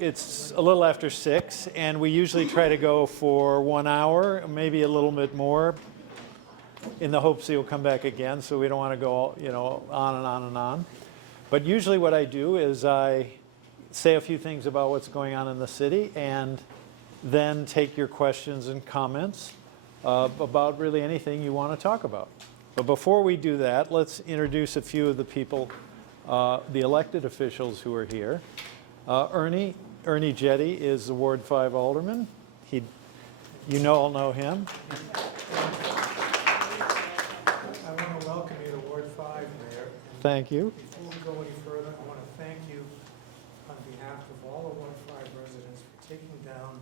It's a little after 6, and we usually try to go for 1 hour, maybe a little bit more, in the hopes that you'll come back again, so we don't want to go, on and on and on. But usually what I do is I say a few things about what's going on in the city, and then take your questions and comments about really anything you want to talk about. But before we do that, let's introduce a few of the people, the elected officials who are here. Ernie Jetty is the Ward 5 alderman. You all know him. I want to welcome you to Ward 5, Mayor. Thank you. Before we go any further, I want to thank you on behalf of all the Ward 5 residents for taking down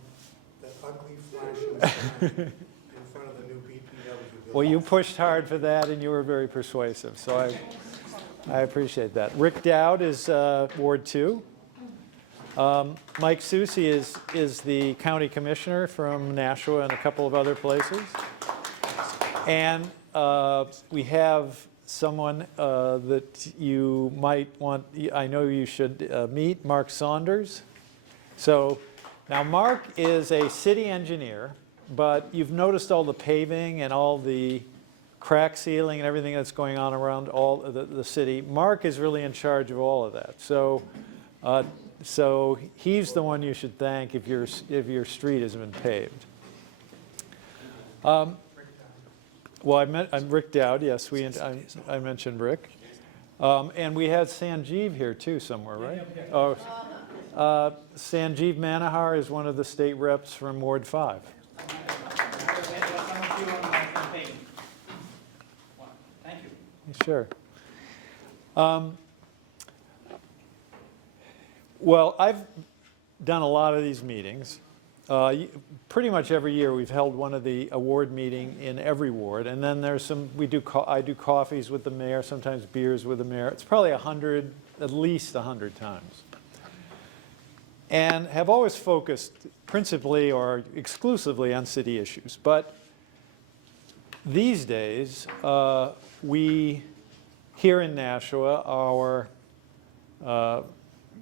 that ugly flashing sign in front of the new BPW building. Well, you pushed hard for that, and you were very persuasive, so I appreciate that. Rick Dowd is Ward 2. Mike Soucy is the county commissioner from Nashua and a couple of other places. And we have someone that you might want, I know you should meet, Mark Saunders. So now Mark is a city engineer, but you've noticed all the paving and all the crack sealing and everything that's going on around all the city. Mark is really in charge of all of that. So he's the one you should thank if your street has been paved. Well, I'm Rick Dowd. Yes, I mentioned Rick, and we had Sanjeev here too somewhere, right? Oh, Sanjeev Manohar is one of the state reps from Ward 5. Thank you. Sure. Well, I've done a lot of these meetings. Pretty much every year we've held one of the award meeting in every ward, and then there's some, I do coffees with the mayor, sometimes beers with the mayor. It's probably at least 100 times. And have always focused principally or exclusively on city issues. But these days, we, here in Nashua, our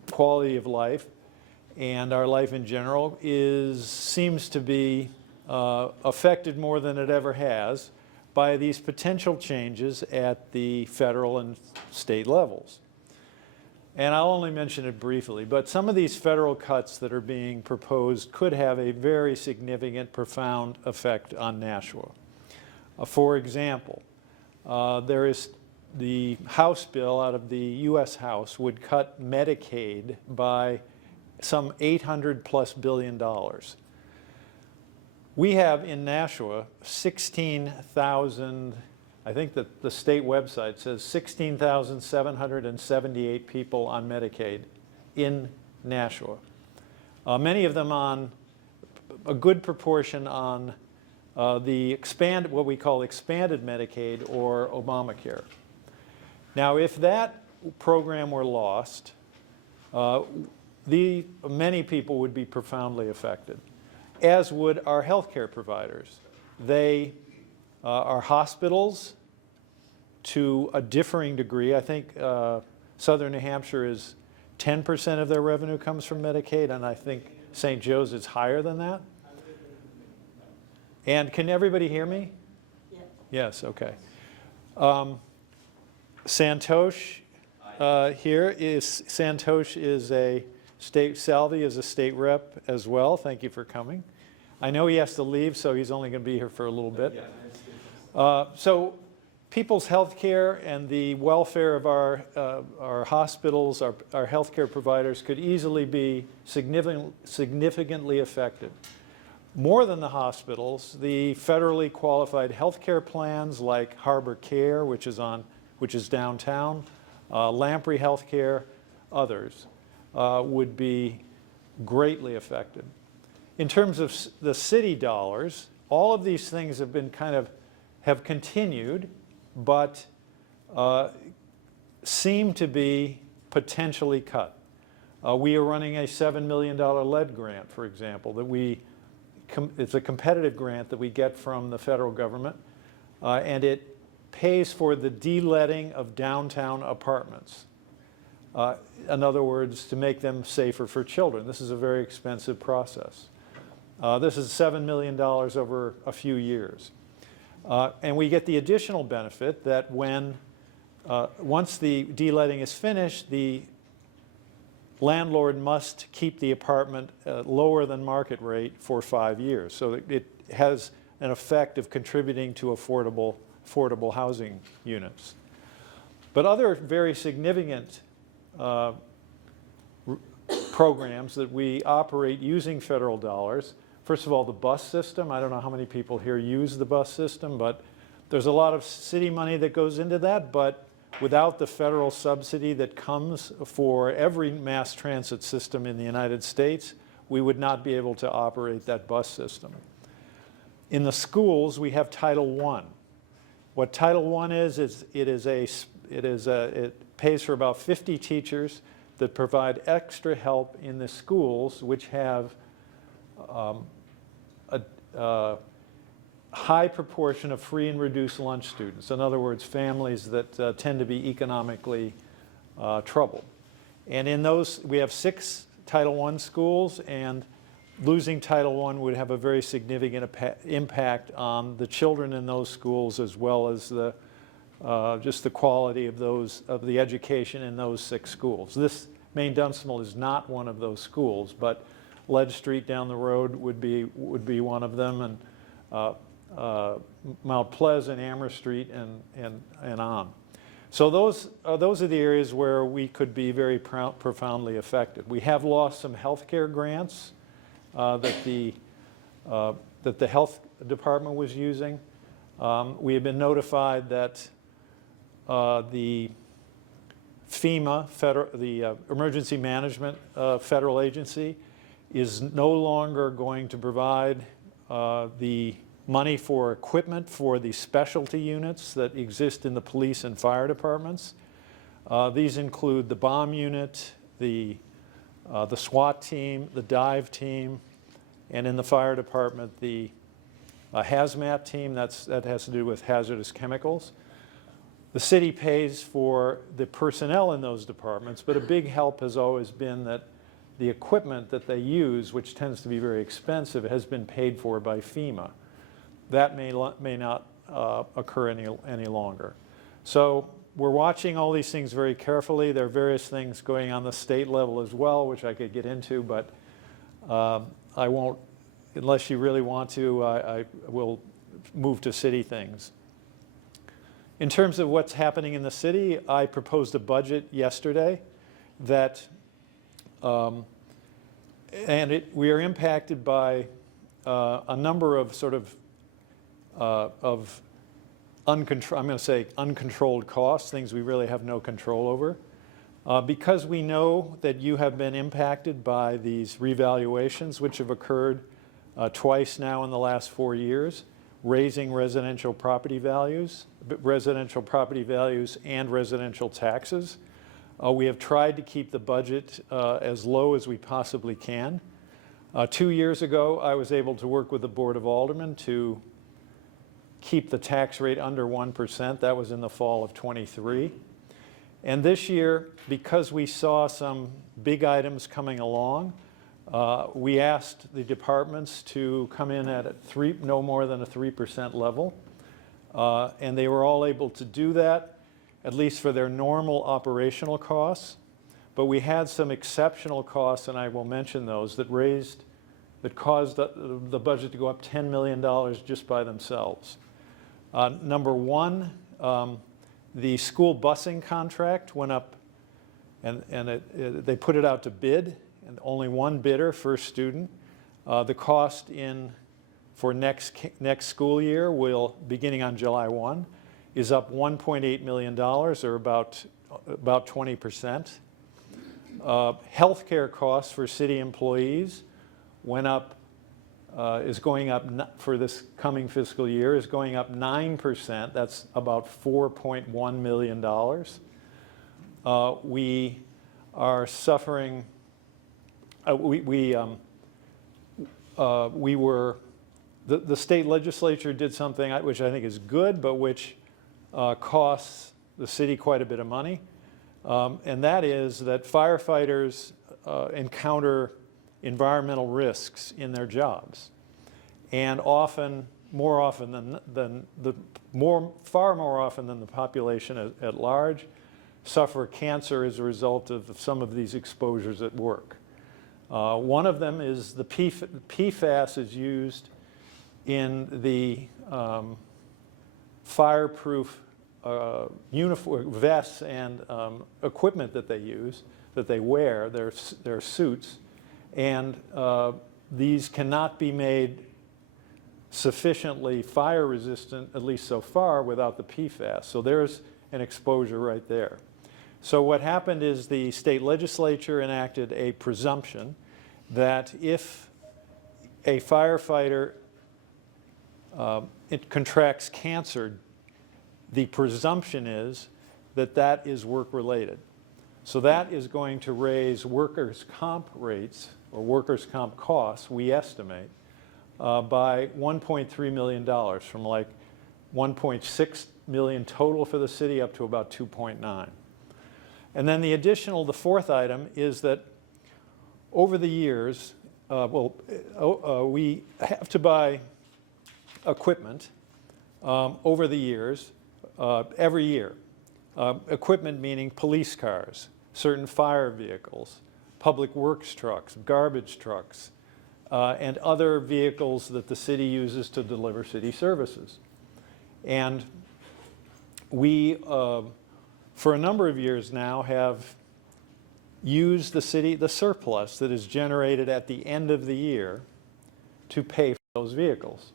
quality of life and our life in general seems to be affected more than it ever has by these potential changes at the federal and state levels. And I'll only mention it briefly, but some of these federal cuts that are being proposed could have a very significant, profound effect on Nashua. For example, there is the House bill out of the U.S. House would cut Medicaid by some $800+ billion. We have in Nashua 16,000, I think that the state website says 16,778 people on Medicaid in Nashua. Many of them on, a good proportion on what we call expanded Medicaid or Obamacare. Now, if that program were lost, many people would be profoundly affected, as would our healthcare providers. Our hospitals, to a differing degree, I think Southern New Hampshire is 10% of their revenue comes from Medicaid, and I think St. Joe's is higher than that. And can everybody hear me? Yes, okay. Santosh Santosh is a state, Salvi is a state rep as well. Thank you for coming. I know he has to leave, so he's only going to be here for a little bit. So people's health care and the welfare of our hospitals, our health care providers could easily be significantly affected. More than the hospitals, the federally qualified health care plans like Harbor Care, which is downtown, Lamprey Healthcare, others, would be greatly affected. In terms of the city dollars, all of these things have been have continued, but seem to be potentially cut. We are running a $7 million lead grant, for example, that it's a competitive grant that we get from the federal government, and it pays for the de-leading of downtown apartments. In other words, to make them safer for children. This is a very expensive process. This is $7 million over a few years. And we get the additional benefit that once the deletting is finished, the landlord must keep the apartment lower than market rate for 5 years. So it has an effect of contributing to affordable housing units. But other very significant programs that we operate using federal dollars, first of all, the bus system. I don't know how many people here use the bus system, but there's a lot of city money that goes into that, but without the federal subsidy that comes for every mass transit system in the United States, we would not be able to operate that bus system. In the schools, we have Title I. What Title I is it pays for about 50 teachers that provide extra help in the schools, which have a high proportion of free and reduced lunch students. In other words, families that tend to be economically troubled. And in those, we have 6 Title I schools, and losing Title I would have a very significant impact on the children in those schools, as well as just the quality of the education in those 6 schools. This Maine Dunstable is not one of those schools, but Ledge Street down the road would be one of them, and Mount Pleasant, Amherst Street, and on. So those are the areas where we could be very profoundly affected. We have lost some health care grants that the health department was using. We have been notified that the FEMA, the Emergency Management Federal Agency, is no longer going to provide the money for equipment for the specialty units that exist in the police and fire departments. These include the bomb unit, the SWAT team, the dive team, and in the fire department, the hazmat team. That has to do with hazardous chemicals. The city pays for the personnel in those departments, but a big help has always been that the equipment that they use, which tends to be very expensive, has been paid for by FEMA. That may not occur any longer. So we're watching all these things very carefully. There are various things going on the state level as well, which I could get into, but I won't, unless you really want to, I will move to city things. In terms of what's happening in the city, I proposed a budget yesterday that, we are impacted by a number of sort of I'm going to say uncontrolled costs, things we really have no control over. Because we know that you have been impacted by these revaluations, which have occurred twice now in the last 4 years, raising residential property values and residential taxes. We have tried to keep the budget as low as we possibly can. 2 years ago, I was able to work with the Board of Aldermen to keep the tax rate under 1%. That was in the fall of '23. And this year, because we saw some big items coming along, we asked the departments to come in at no more than a 3% level. And they were all able to do that, at least for their normal operational costs. But we had some exceptional costs, and I will mention those, that caused the budget to go up $10 million just by themselves. Number one, the school busing contract went up, and they put it out to bid, and only one bidder, first student. The cost for next school year, beginning on July 1, is up $1.8 million, or about 20%. Healthcare costs for city employees went up, is going up for this coming fiscal year, is going up 9%. That's about $4.1 million. We are suffering, the state legislature did something which I think is good, but which costs the city quite a bit of money. And that is that firefighters encounter environmental risks in their jobs. And often, more often far more often than the population at large, suffer cancer as a result of some of these exposures at work. One of them is the PFAS is used in the fireproof uniform vests and equipment that they use, that they wear, their suits, and these cannot be made sufficiently fire resistant, at least so far, without the PFAS. So there's an exposure right there. So what happened is the state legislature enacted a presumption that if a firefighter it contracts cancer, the presumption is that that is work-related. So that is going to raise workers' comp rates, or workers' comp costs, we estimate, by $1.3 million, from like 1.6 million total for the city up to about 2.9. And then the fourth item is that over the years, we have to buy equipment over the years, every year. Equipment meaning police cars, certain fire vehicles, public works trucks, garbage trucks, and other vehicles that the city uses to deliver city services. And we, for a number of years now, have used the surplus that is generated at the end of the year to pay for those vehicles.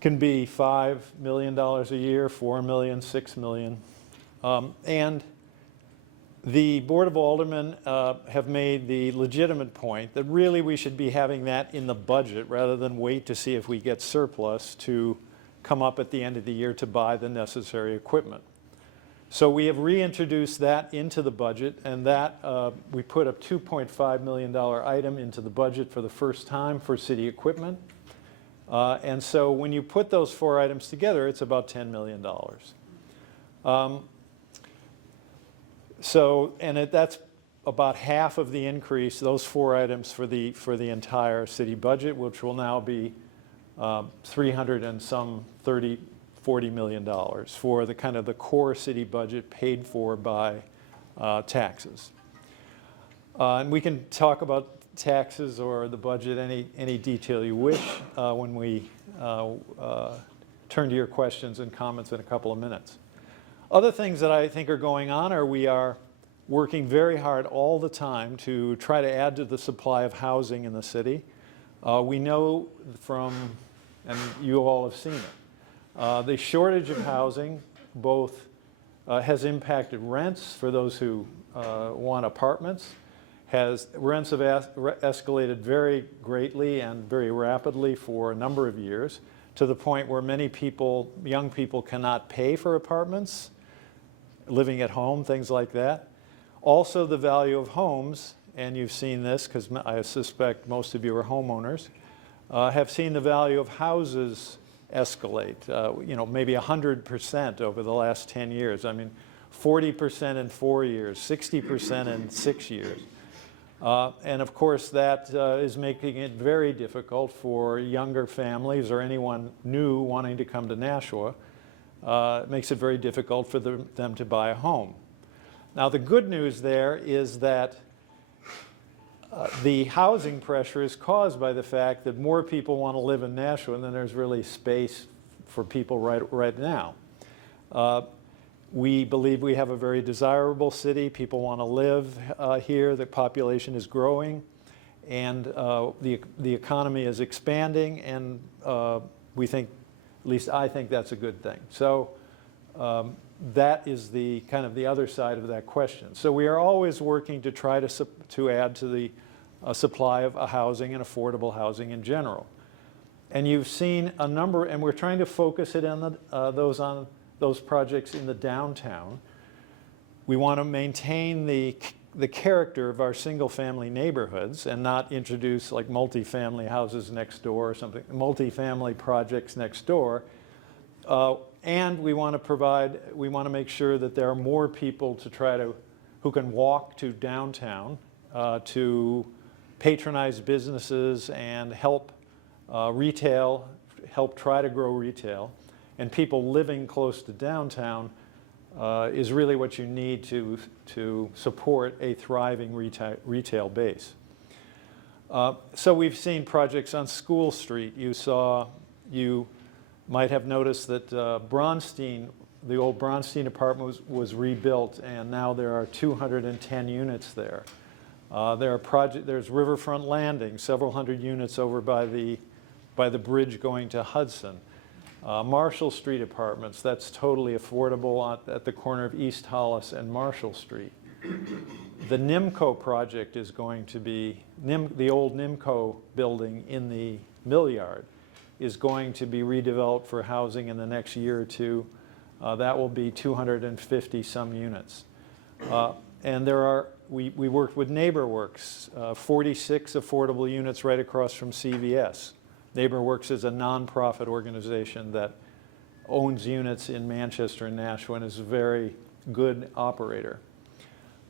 Can be $5 million a year, $4 million, $6 million. And the Board of Aldermen have made the legitimate point that really we should be having that in the budget rather than wait to see if we get surplus to come up at the end of the year to buy the necessary equipment. So we have reintroduced that into the budget, and that we put a $2.5 million item into the budget for the first time for city equipment. And so when you put those four items together, it's about $10 million. That's about half of the increase, those four items for the entire city budget, which will now be $40 million for the kind of the core city budget paid for by taxes. And we can talk about taxes or the budget any detail you wish when we turn to your questions and comments in a couple of minutes. Other things that I think are going on are we are working very hard all the time to try to add to the supply of housing in the city. We know from, and you all have seen it, the shortage of housing both has impacted rents for those who want apartments. Rents have escalated very greatly and very rapidly for a number of years, to the point where many people, young people, cannot pay for apartments, living at home, things like that. Also the value of homes, and you've seen this because I suspect most of you are homeowners, have seen the value of houses escalate, maybe 100% over the last 10 years. I mean, 40% in 4 years, 60% in 6 years. And of course, that is making it very difficult for younger families or anyone new wanting to come to Nashua. It makes it very difficult for them to buy a home. Now, the good news there is that the housing pressure is caused by the fact that more people want to live in Nashua than there's really space for people right now. We believe we have a very desirable city. People want to live here. The population is growing, and the economy is expanding, and we think, at least I think, that's a good thing. So that is the kind of the other side of that question. So we are always working to try to add to the supply of housing and affordable housing in general. And you've seen a number, and we're trying to focus it on those projects in the downtown. We want to maintain the character of our single-family neighborhoods and not introduce like multifamily houses next door or something, multifamily projects next door. And we want to make sure that there are more people who can walk to downtown to patronize businesses and help retail, help try to grow retail. And people living close to downtown is really what you need to support a thriving retail base. So we've seen projects on School Street. You might have noticed that Bronstein, the old Bronstein apartment was rebuilt, and now there are 210 units there. There's Riverfront Landing, several hundred units over by the bridge going to Hudson. Marshall Street Apartments, that's totally affordable at the corner of East Hollis and Marshall Street. The NIMCO project is going to be, the old NIMCO building in the Mill Yard is going to be redeveloped for housing in the next year or two. That will be 250 some units. And we worked with NeighborWorks, 46 affordable units right across from CVS. NeighborWorks is a nonprofit organization that owns units in Manchester and Nashua and is a very good operator.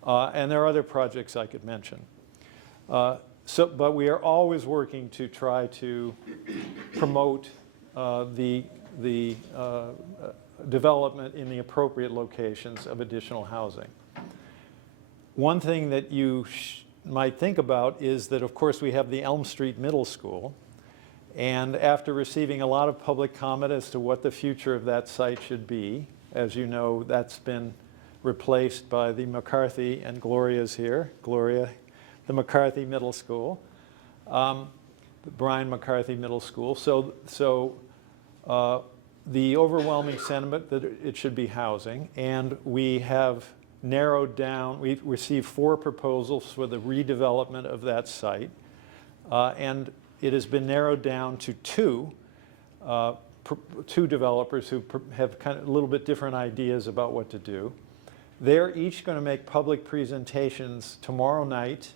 And there are other projects I could mention. But we are always working to try to promote the development in the appropriate locations of additional housing. One thing that you might think about is that, of course, we have the Elm Street Middle School. And after receiving a lot of public comment as to what the future of that site should be, as you know, that's been replaced by the McCarthy, and Gloria's here, Gloria, the McCarthy Middle School, the Brian McCarthy Middle School. So the overwhelming sentiment that it should be housing, and we have narrowed down, we've received 4 proposals for the redevelopment of that site, and it has been narrowed down to 2 developers who have kind of a little bit different ideas about what to do. They're each going to make public presentations tomorrow night,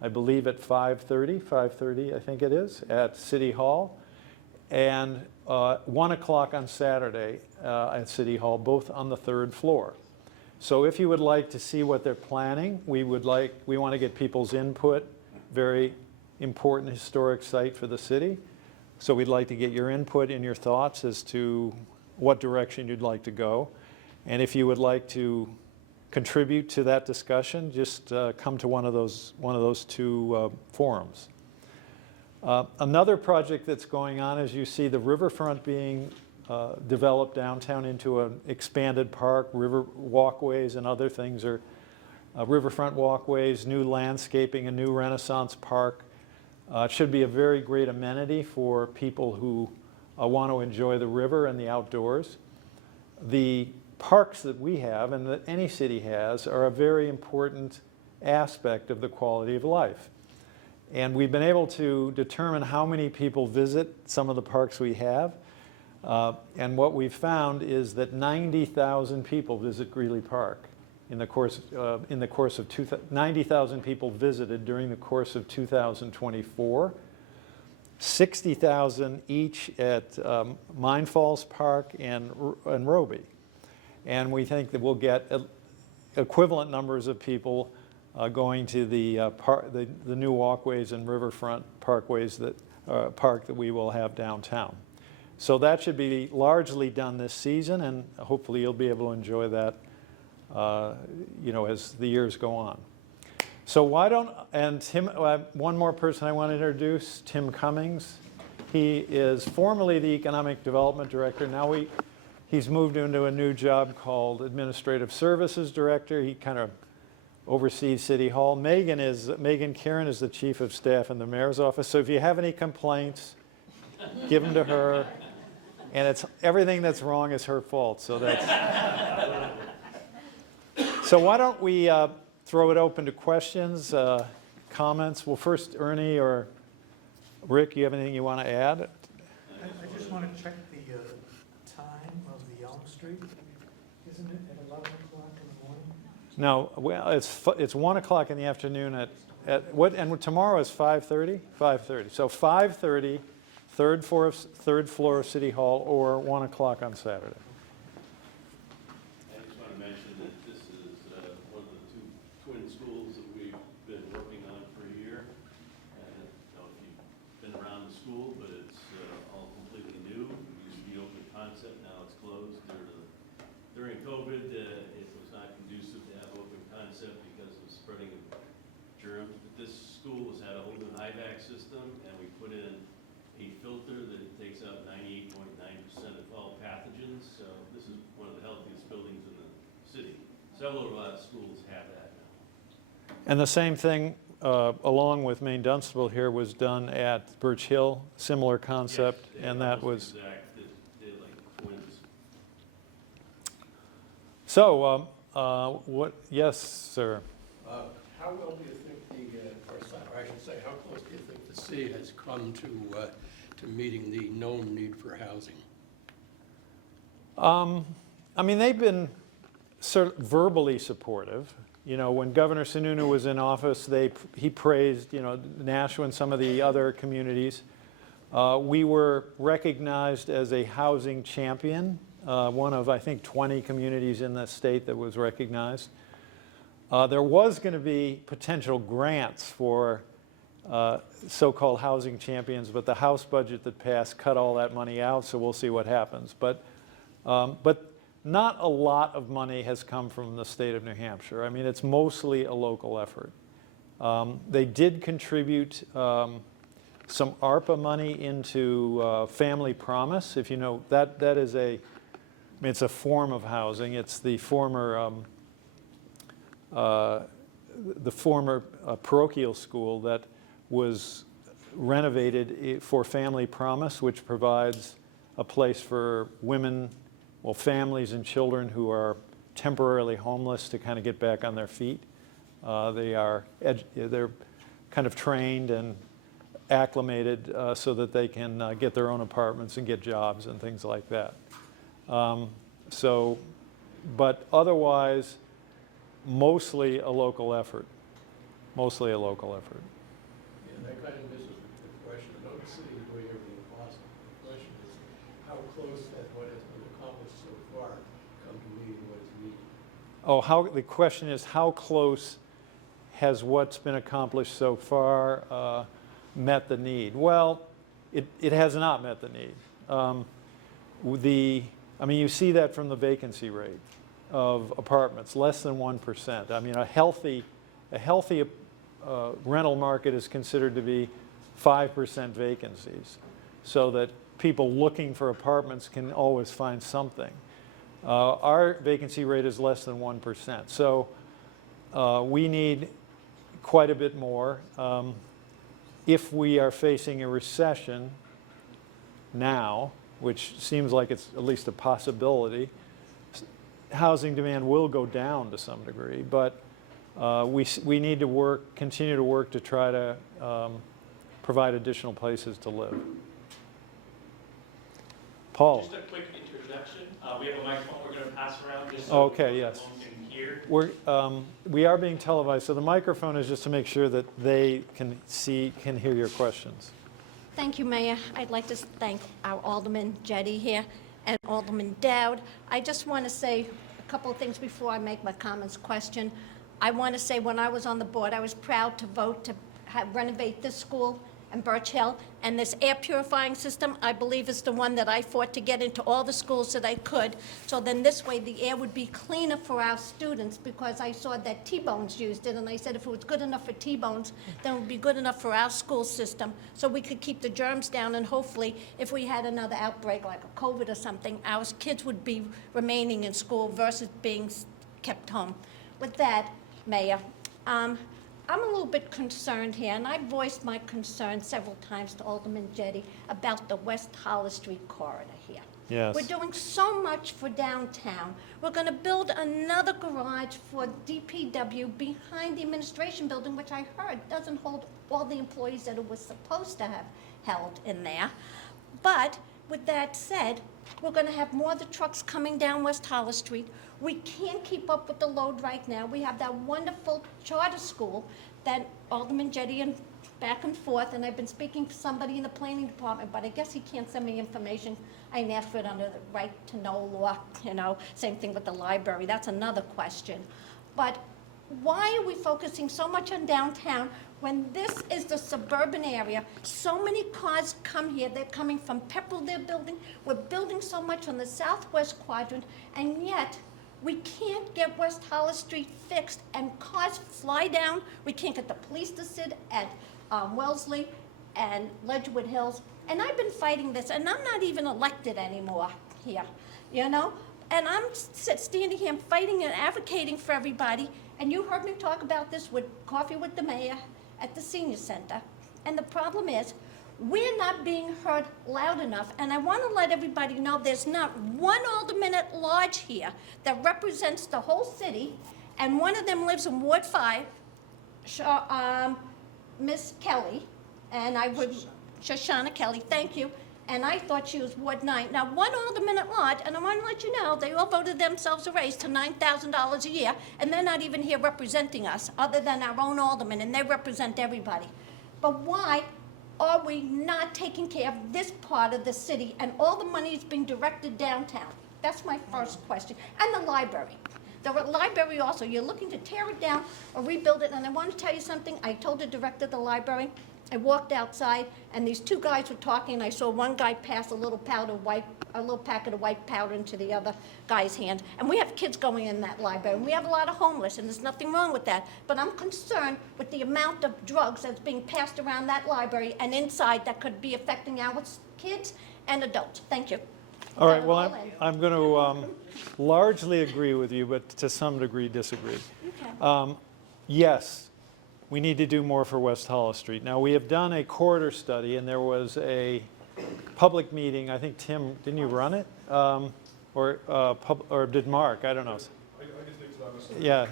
I believe at 5:30 I think it is, at City Hall, and 1 o'clock on Saturday at City Hall, both on the 3rd floor. So if you would like to see what they're planning, we want to get people's input. Very important historic site for the city. So we'd like to get your input and your thoughts as to what direction you'd like to go. And if you would like to contribute to that discussion, just come to one of those 2 forums. Another project that's going on is you see the riverfront being developed downtown into an expanded park, river walkways and other things are riverfront walkways, new landscaping, a new Renaissance park. It should be a very great amenity for people who want to enjoy the river and the outdoors. The parks that we have and that any city has are a very important aspect of the quality of life. And we've been able to determine how many people visit some of the parks we have. And what we've found is that 90,000 people visit Greeley Park. In the course of 90,000 people visited during the course of 2024, 60,000 each at Mine Falls Park and Roby. And we think that we'll get equivalent numbers of people going to the new walkways and riverfront parkways park that we will have downtown. So that should be largely done this season, and hopefully you'll be able to enjoy that as the years go on. So Tim, one more person I want to introduce, Tim Cummings. He is formerly the Economic Development Director. Now he's moved into a new job called Administrative Services Director. He kind of oversees City Hall. Megan Karen is the Chief of Staff in the Mayor's Office. So if you have any complaints, give them to her. And everything that's wrong is her fault. So why don't we throw it open to questions, comments? Well, first, Ernie or Rick, you have anything you want to add? I just want to check the time of the Elm Street. Isn't it at 11 o'clock in the morning? No, well, it's 1 o'clock in the afternoon and tomorrow is 5:30? 5:30. So 5:30, third floor of City Hall, or 1 o'clock on Saturday. during COVID, it was not conducive to have open concept because of spreading of germs. But this school has had a whole new HVAC system, and we put in a filter that takes out 98.9% of all pathogens. So this is one of the healthiest buildings in the city. Several of our schools have that now. And the same thing, along with Maine Dunstable here, was done at Birch Hill, similar concept, Yes, and that was. exact. They're like twins. So, what, yes, sir. How well do you think or I should say, how close do you think the city has come to meeting the known need for housing? I mean, they've been sort of verbally supportive. You know, when Governor Sununu was in office, he praised, you know, Nashua and some of the other communities. We were recognized as a housing champion, one of, I think, 20 communities in the state that was recognized. There was going to be potential grants for so-called housing champions, but the House budget that passed cut all that money out, so we'll see what happens. But not a lot of money has come from the state of New Hampshire. I mean, it's mostly a local effort. They did contribute some ARPA money into Family Promise. If you know, that is I mean, it's a form of housing. It's the former parochial school that was renovated for Family Promise, which provides a place for women, well, families and children who are temporarily homeless to kind of get back on their feet. They're kind of trained and acclimated so that they can get their own apartments and get jobs and things like that. But otherwise, mostly a local effort. Mostly a local effort. Yeah, that kind of misses the question about the city doing everything possible. The question is, how close has what has been accomplished so far come to meeting what is needed? Oh, the question is, how close has what's been accomplished so far met the need? Well, it has not met the need. I mean, you see that from the vacancy rate of apartments, less than 1%. I mean, a healthy rental market is considered to be 5% vacancies, so that people looking for apartments can always find something. Our vacancy rate is less than 1%, so we need quite a bit more. If we are facing a recession now, which seems like it's at least a possibility, housing demand will go down to some degree, but we need to continue to work to try to provide additional places to live. Paul. Just a quick introduction. We have a microphone we're going to pass around just so Okay, yes. everyone can hear. We are being televised, so the microphone is just to make sure that they can hear your questions. Thank you, Mayor. I'd like to thank our Alderman Jetty here and Alderman Dowd. I just want to say a couple of things before I make my comments question. I want to say when I was on the board, I was proud to vote to renovate this school and Birch Hill, and this air purifying system, I believe, is the one that I fought to get into all the schools that I could. So then this way the air would be cleaner for our students, because I saw that T-Bones used it, and I said if it was good enough for T-Bones, then it would be good enough for our school system, so we could keep the germs down, and hopefully if we had another outbreak like a COVID or something, our kids would be remaining in school versus being kept home. With that, Mayor, I'm a little bit concerned here, and I voiced my concern several times to Alderman Jetty about the West Hollis Street corridor here. Yes. We're doing so much for downtown. We're going to build another garage for DPW behind the administration building, which I heard doesn't hold all the employees that it was supposed to have held in there. But with that said, we're going to have more of the trucks coming down West Hollis Street. We can't keep up with the load right now. We have that wonderful charter school that Alderman Jetty and back and forth, and I've been speaking to somebody in the planning department, but I guess he can't send me information. I didn't ask for it under the right to know law, you know, same thing with the library. That's another question. But why are we focusing so much on downtown when this is the suburban area? So many cars come here. They're coming from Pepperell, they're building. We're building so much on the southwest quadrant, and yet We can't get West Hollis Street fixed and cars fly down. We can't get the police to sit at Wellesley and Ledgewood Hills. And I've been fighting this, and I'm not even elected anymore here, you know? And I'm standing here fighting and advocating for everybody. And you heard me talk about this with Coffee with the Mayor at the Senior Center. And the problem is, we're not being heard loud enough, and I want to let everybody know there's not one alderman at large here that represents the whole city, and one of them lives in Ward 5, Miss Kelly, and I would, Shoshana Kelly, thank you, and I thought she was Ward 9. Now, one alderman at large, and I want to let you know, they all voted themselves a raise to $9,000 a year, and they're not even here representing us, other than our own aldermen, and they represent everybody. But why are we not taking care of this part of the city and all the money is being directed downtown? That's my first question. And the library. The library also, you're looking to tear it down or rebuild it, and I want to tell you something. I told the director of the library, I walked outside, and these two guys were talking, and I saw one guy pass a little packet of white powder into the other guy's hand. And we have kids going in that library, and we have a lot of homeless, and there's nothing wrong with that. But I'm concerned with the amount of drugs that's being passed around that library and inside that could be affecting our kids and adults. Thank you. All right, well, I'm going to largely agree with you, but to some degree disagree. Okay. Yes, we need to do more for West Hollis Street. Now, we have done a corridor study, and there was a public meeting. I think, Tim, didn't you run it? Or did Mark? I don't know. I can speak to that, Mr. Yeah.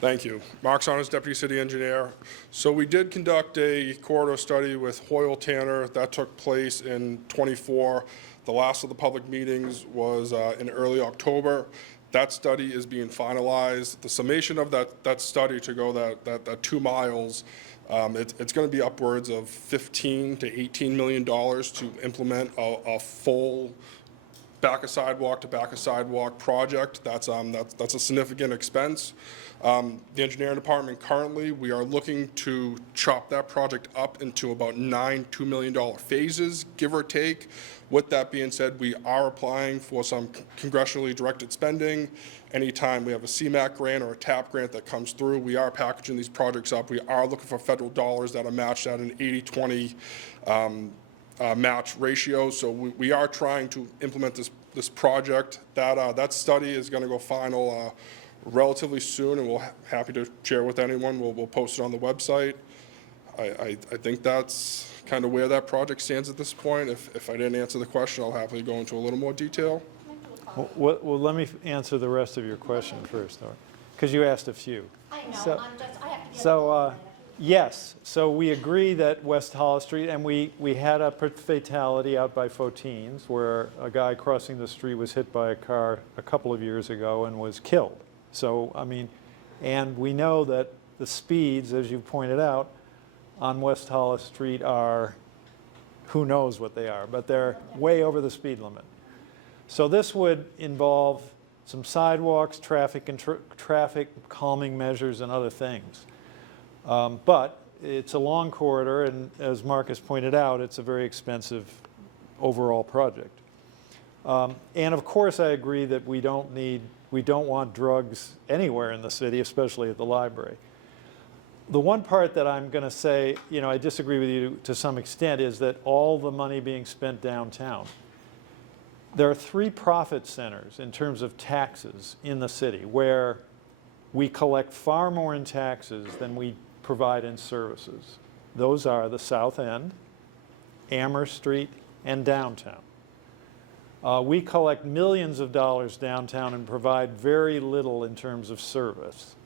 Thank you. Mark Saunders, Deputy City Engineer. So we did conduct a corridor study with Hoyle Tanner. That took place in '24. The last of the public meetings was in early October. That study is being finalized. The summation of that study to go that 2 miles, it's going to be upwards of $15 to $18 million to implement a full back of sidewalk to back of sidewalk project. That's a significant expense. The engineering department currently, we are looking to chop that project up into about 9 $2 million phases, give or take. With that being said, we are applying for some congressionally directed spending. Anytime we have a CMAQ grant or a TAP grant that comes through, we are packaging these projects up. We are looking for federal dollars that are matched at an 80-20 match ratio. So we are trying to implement this project. That study is going to go final relatively soon, and we'll happy to share with anyone. We'll post it on the website. I think that's kind of where that project stands at this point. If I didn't answer the question, I'll happily go into a little more detail. Well, let me answer the rest of your question first, because you asked a few. I know, So- I have to get So, yes, so we agree that West Hollis Street, and we had a fatality out by Fotines where a guy crossing the street was hit by a car a couple of years ago and was killed. So, I mean, and we know that the speeds, as you pointed out, on West Hollis Street are, who knows what they are, but they're way over the speed limit. So this would involve some sidewalks, traffic calming measures, and other things. But it's a long corridor, and as Marcus pointed out, it's a very expensive overall project. And of course, I agree that we don't want drugs anywhere in the city, especially at the library. The one part that I'm going to say, I disagree with you to some extent, is that all the money being spent downtown. There are 3 profit centers in terms of taxes in the city where we collect far more in taxes than we provide in services. Those are the South End, Amherst Street, and downtown. We collect millions of dollars downtown and provide very little in terms of service.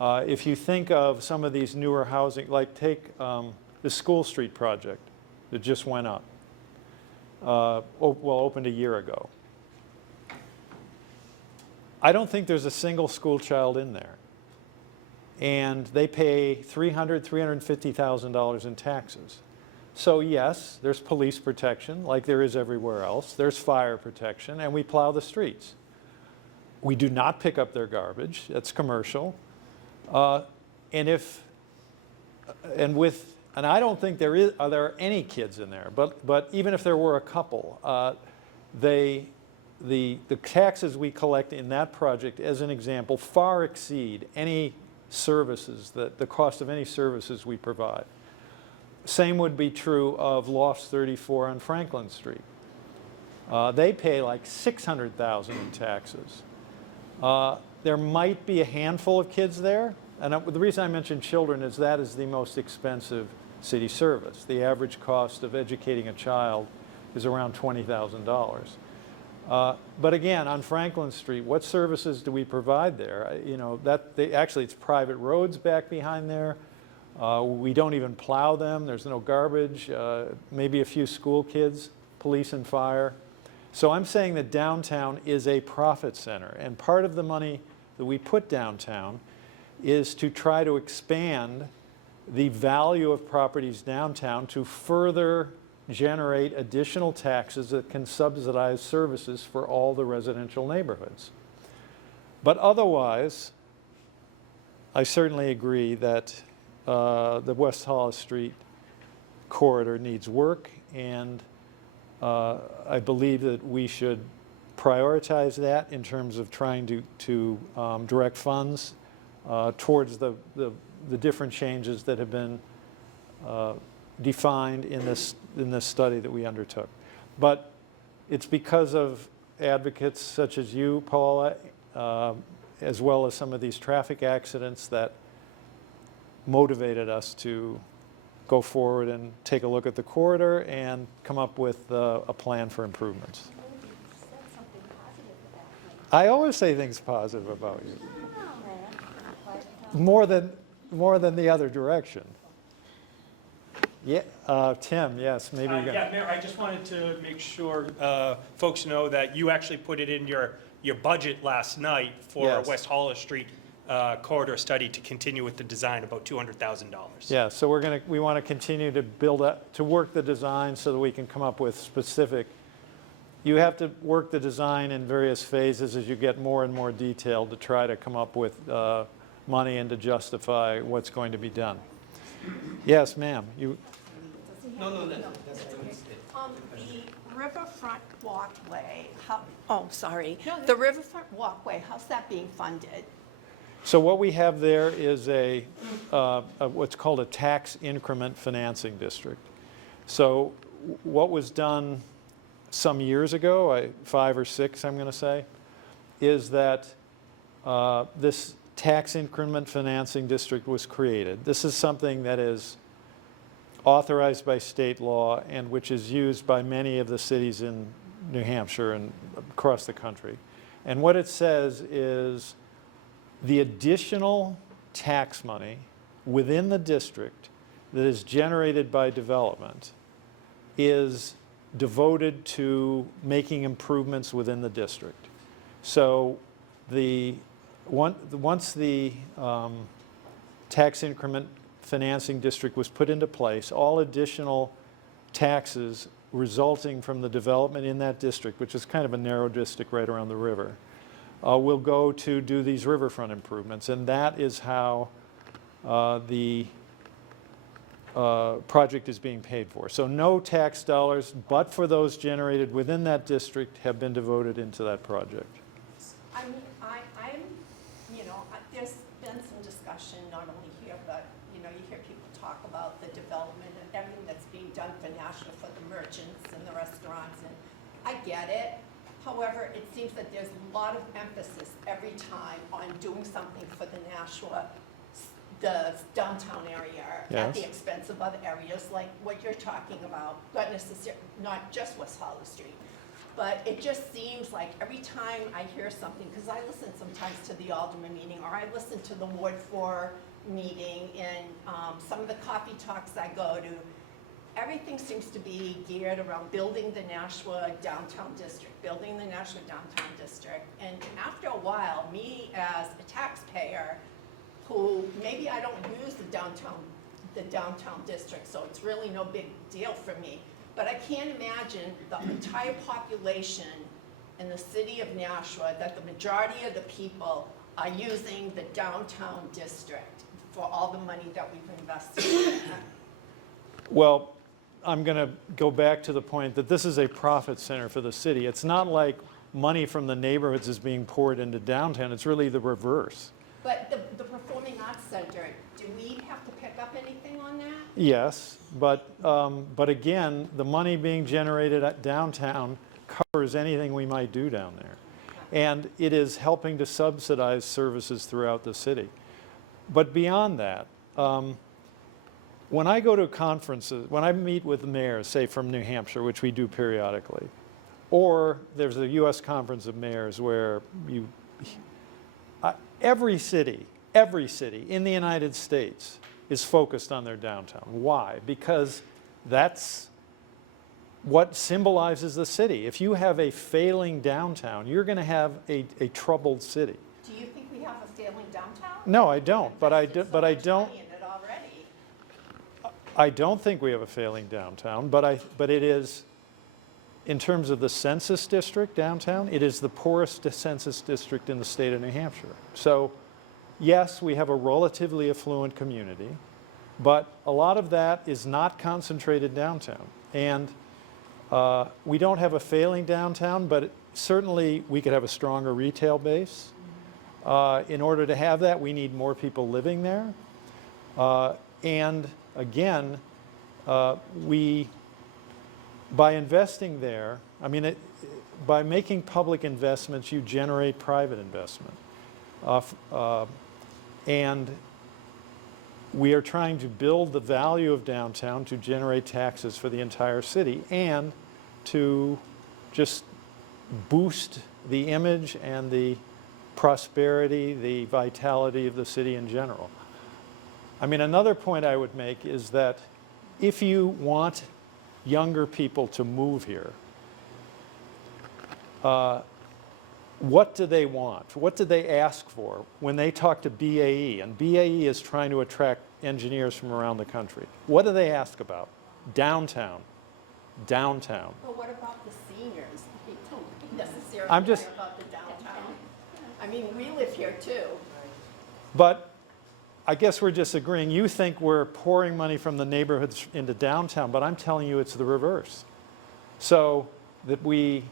If you think of some of these newer housing, like take the School Street project that just went up, opened a year ago. I don't think there's a single school child in there. And they pay $300,000, $350,000 in taxes. So yes, there's police protection like there is everywhere else. There's fire protection, and we plow the streets. We do not pick up their garbage. That's commercial. And with and I don't think there are any kids in there, but even if there were a couple, the taxes we collect in that project, as an example, far exceed any services, the cost of any services we provide. Same would be true of Lofts 34 on Franklin Street. They pay like $600,000 in taxes. There might be a handful of kids there, and the reason I mention children is that is the most expensive city service. The average cost of educating a child is around $20,000. But again, on Franklin Street, what services do we provide there? Actually, it's private roads back behind there. We don't even plow them. There's no garbage, maybe a few school kids, police and fire. So I'm saying that downtown is a profit center, and part of the money that we put downtown is to try to expand the value of properties downtown to further generate additional taxes that can subsidize services for all the residential neighborhoods. But otherwise, I certainly agree that the West Hollis Street corridor needs work, and I believe that we should prioritize that in terms of trying to direct funds towards the different changes that have been defined in this study that we undertook. But it's because of advocates such as you, Paula, as well as some of these traffic accidents that motivated us to go forward and take a look at the corridor and come up with a plan for improvements. You said something positive about me. I always say things positive about you, No, man. But, more than the other direction. Yeah, Tim, yes, maybe you're Yeah, gonna. Mayor, I just wanted to make sure folks know that you actually put it in your budget last night for Yes. West Hollis Street corridor study to continue with the design, about $200,000. Yeah, so we want to continue to to work the design so that we can come up with specific. You have to work the design in various phases as you get more and more detailed to try to come up with money and to justify what's going to be done. Yes, ma'am. The riverfront walkway, the riverfront walkway, how's that being funded? So what we have there is what's called a tax increment financing district. So what was done some years ago, 5 or 6 I'm going to say, is that this tax increment financing district was created. This is something that is authorized by state law and which is used by many of the cities in New Hampshire and across the country. And what it says is the additional tax money within the district that is generated by development is devoted to making improvements within the district. So once the tax increment financing district was put into place, all additional taxes resulting from the development in that district, which is kind of a narrow district right around the river, will go to do these riverfront improvements. And that is how the project is being paid for. So no tax dollars, but for those generated within that district, have been devoted into that project. I mean, there's been some discussion, not only here, but, you hear people talk about the development and everything that's being done for Nashua, for the merchants and the restaurants, and I get it. However, it seems that there's a lot of emphasis every time on doing something for the Nashua, the downtown area, at the Yes. expense of other areas, like what you're talking about, not just West Hollis Street. But it just seems like every time I hear something, because I listen sometimes to the Alderman meeting, or I listen to the Ward 4 meeting, and some of the coffee talks I go to, everything seems to be geared around building the Nashua downtown district, And after a while, me as a taxpayer, who maybe I don't use the downtown district, so it's really no big deal for me. But I can't imagine the entire population in the city of Nashua, that the majority of the people are using the downtown district for all the money that we've invested in it. Well, I'm going to go back to the point that this is a profit center for the city. It's not like money from the neighborhoods is being poured into downtown. It's really the reverse. But the Performing Arts Center, do we have to pick up anything on that? Yes, but again, the money being generated at downtown covers anything we might do down there. And it is helping to subsidize services throughout the city. But beyond that, when I go to conferences, when I meet with mayors, say from New Hampshire, which we do periodically, or there's a US Conference of Mayors where every city in the United States is focused on their downtown. Why? Because that's what symbolizes the city. If you have a failing downtown, you're going to have a troubled city. Do you think we have a failing downtown? No, I don't. But I Invested don't. so much money in it already. I don't think we have a failing downtown. But it is, in terms of the census district downtown, it is the poorest census district in the state of New Hampshire. So, yes, we have a relatively affluent community, but a lot of that is not concentrated downtown. And we don't have a failing downtown, but certainly we could have a stronger retail base. In order to have that, we need more people living there. And again, by investing there, I mean, by making public investments, you generate private investment. And we are trying to build the value of downtown to generate taxes for the entire city and to just boost the image and the prosperity, the vitality of the city in general. I mean, another point I would make is that if you want younger people to move here, what do they want? What do they ask for when they talk to BAE? And BAE is trying to attract engineers from around the country. What do they ask about? Downtown. Downtown. But what about the seniors? They don't necessarily I'm just- care about the downtown. I mean, we live here too. But I guess we're disagreeing. You think we're pouring money from the neighborhoods into downtown, but I'm telling you it's the reverse. So that we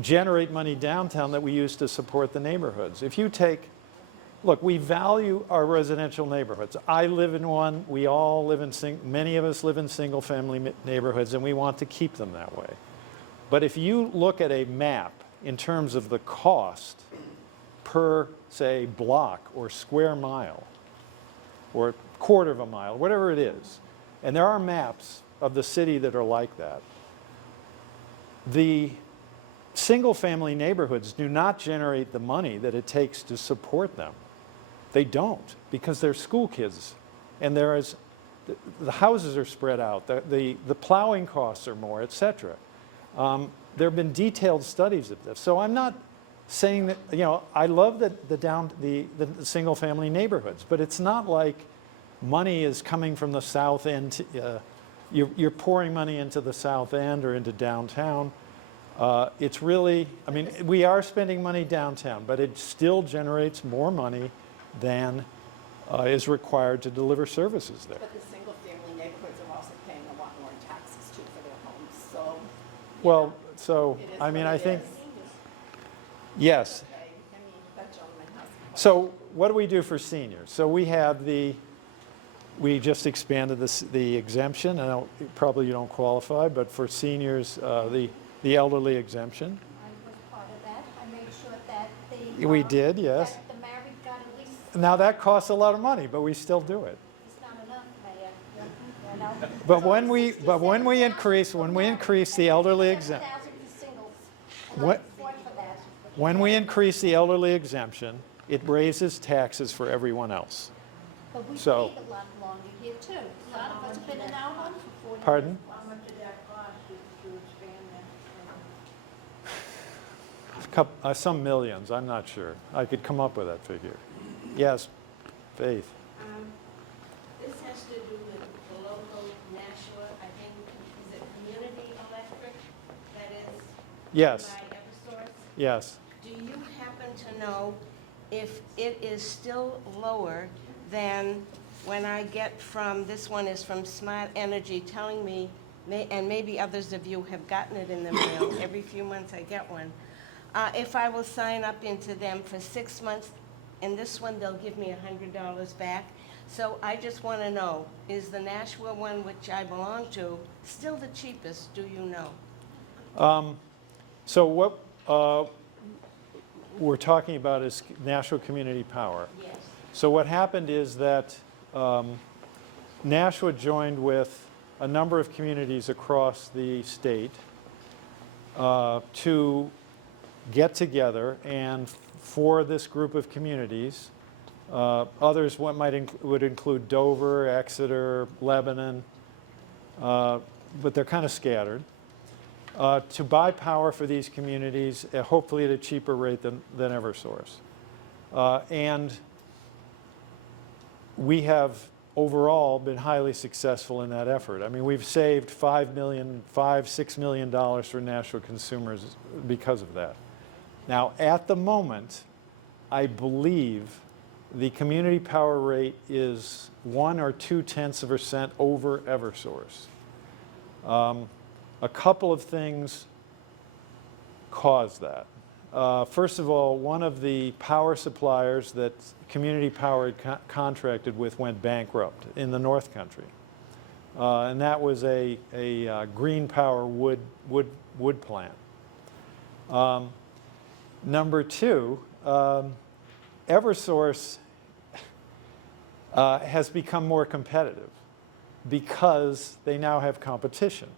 generate money downtown that we use to support the neighborhoods. If you take, look, we value our residential neighborhoods. I live in one, we all live in, many of us live in single family neighborhoods, and we want to keep them that way. But if you look at a map in terms of the cost per, say, block or square mile, or quarter of a mile, whatever it is, and there are maps of the city that are like that, the single-family neighborhoods do not generate the money that it takes to support them. They don't, because they're school kids, and the houses are spread out, the plowing costs are more, et cetera. There have been detailed studies of this. So I'm not saying that, you know, I love the single-family neighborhoods, but it's not like money is coming from the south end. You're pouring money into the south end or into downtown. It's really, I mean, we are spending money downtown, but it still generates more money than is required to deliver services there. But the single-family neighborhoods are also paying a lot more in taxes too for their homes, so. Well, so, It is I mean, what I it think, is. yes. Okay, I mean, that gentleman has a question. So what do we do for seniors? So we have we just expanded the exemption, and probably you don't qualify, but for seniors, the elderly exemption. I was part of that. I made sure that We did, yes. that the married got at least, Now that costs a lot of money, but we still do it. it's not enough, Mayor. You know? But when we increase the elderly exemption, 7,000 for singles, and What- I fought for that. when we increase the elderly exemption, it raises taxes for everyone else. But we so- stayed a lot longer here too. A lot of us have been in our homes for 40 years. Pardon? How much did that cost to expand that? Some millions, I'm not sure. I could come up with that figure. Yes, Faith. This has to do with the local Nashua, I think, is it Community Electric that is Yes, by Eversource? yes. Do you happen to know if it is still lower than when I get from, this one is from Smart Energy, telling me, and maybe others of you have gotten it in the mail, every few months I get one, if I will sign up into them for 6 months, and this one, they'll give me $100 back. So I just want to know, is the Nashua one, which I belong to, still the cheapest, do you know? So what we're talking about is Nashua Community Power. Yes. So what happened is that Nashua joined with a number of communities across the state to get together, and for this group of communities, others would include Dover, Exeter, Lebanon, but they're kind of scattered, to buy power for these communities, hopefully at a cheaper rate than Eversource. And we have overall been highly successful in that effort. I mean, we've saved $6 million for Nashua consumers because of that. Now, at the moment, I believe the community power rate is 1 or 0.2% over Eversource. A couple of things cause that. First of all, one of the power suppliers that Community Power had contracted with went bankrupt in the North Country. And that was a green power wood plant. Number two, Eversource has become more competitive because they now have competition.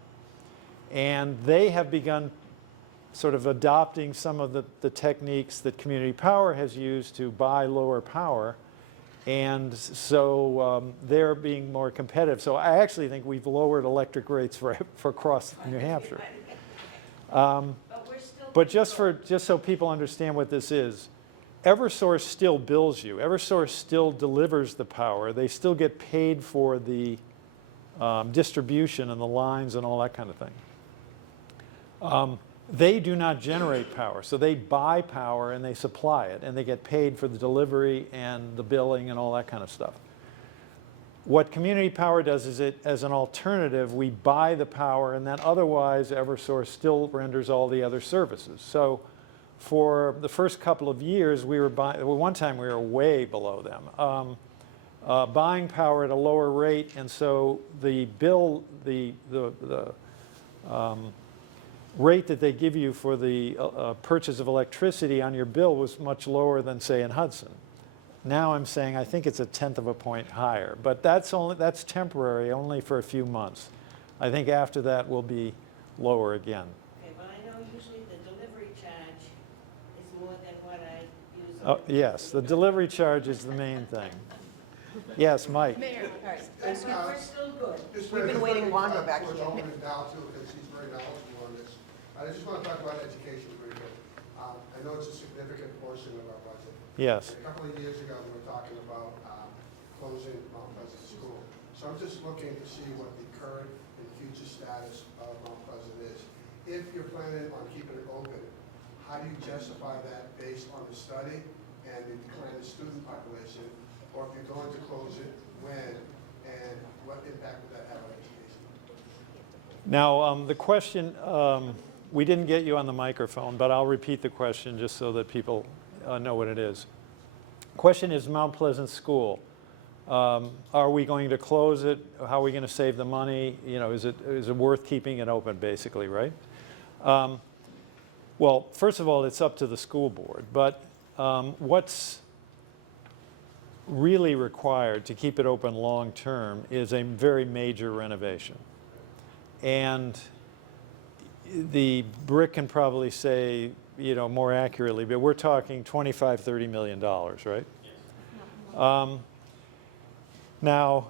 And they have begun sort of adopting some of the techniques that Community Power has used to buy lower power. And so they're being more competitive. So I actually think we've lowered electric rates for across New Hampshire. But just so people understand what this is, Eversource still bills you. Eversource still delivers the power. They still get paid for the distribution and the lines and all that kind of thing. They do not generate power, so they buy power and they supply it, and they get paid for the delivery and the billing and all that kind of stuff. What Community Power does is, as an alternative, we buy the power, and then otherwise Eversource still renders all the other services. So for the first couple of years, we were one time we were way below them, buying power at a lower rate, and so the bill, the rate that they give you for the purchase of electricity on your bill was much lower than, say, in Hudson. Now I'm saying I think it's 1/10 of a point higher, but that's temporary, only for a few months. I think after that will be lower again. Okay, well, I know usually the delivery charge is more than what I use. Oh, yes, the delivery charge is the main thing. Yes, Mike. Mayor, all right. We're still good. We've been waiting longer back here. here. Down too, because he's very knowledgeable on this. I just want to talk about education briefly. I know it's a significant portion of our budget. Yes. A couple of years ago, we were talking about closing Mount Pleasant School. So I'm just looking to see what the current and future status of Mount Pleasant is. If you're planning on keeping it open, how do you justify that based on the study and the decline in student population? Or if you're going to close it, when, and what impact would that have on education? Now, the question, we didn't get you on the microphone, but I'll repeat the question just so that people know what it is. Question is Mount Pleasant School. Are we going to close it? How are we going to save the money? You know, is it worth keeping it open, basically, right? Well, first of all, it's up to the school board, but what's really required to keep it open long term is a very major renovation. And the BRIC can probably say, you know, more accurately, but we're talking $25, $30 million, right? Yes. Now,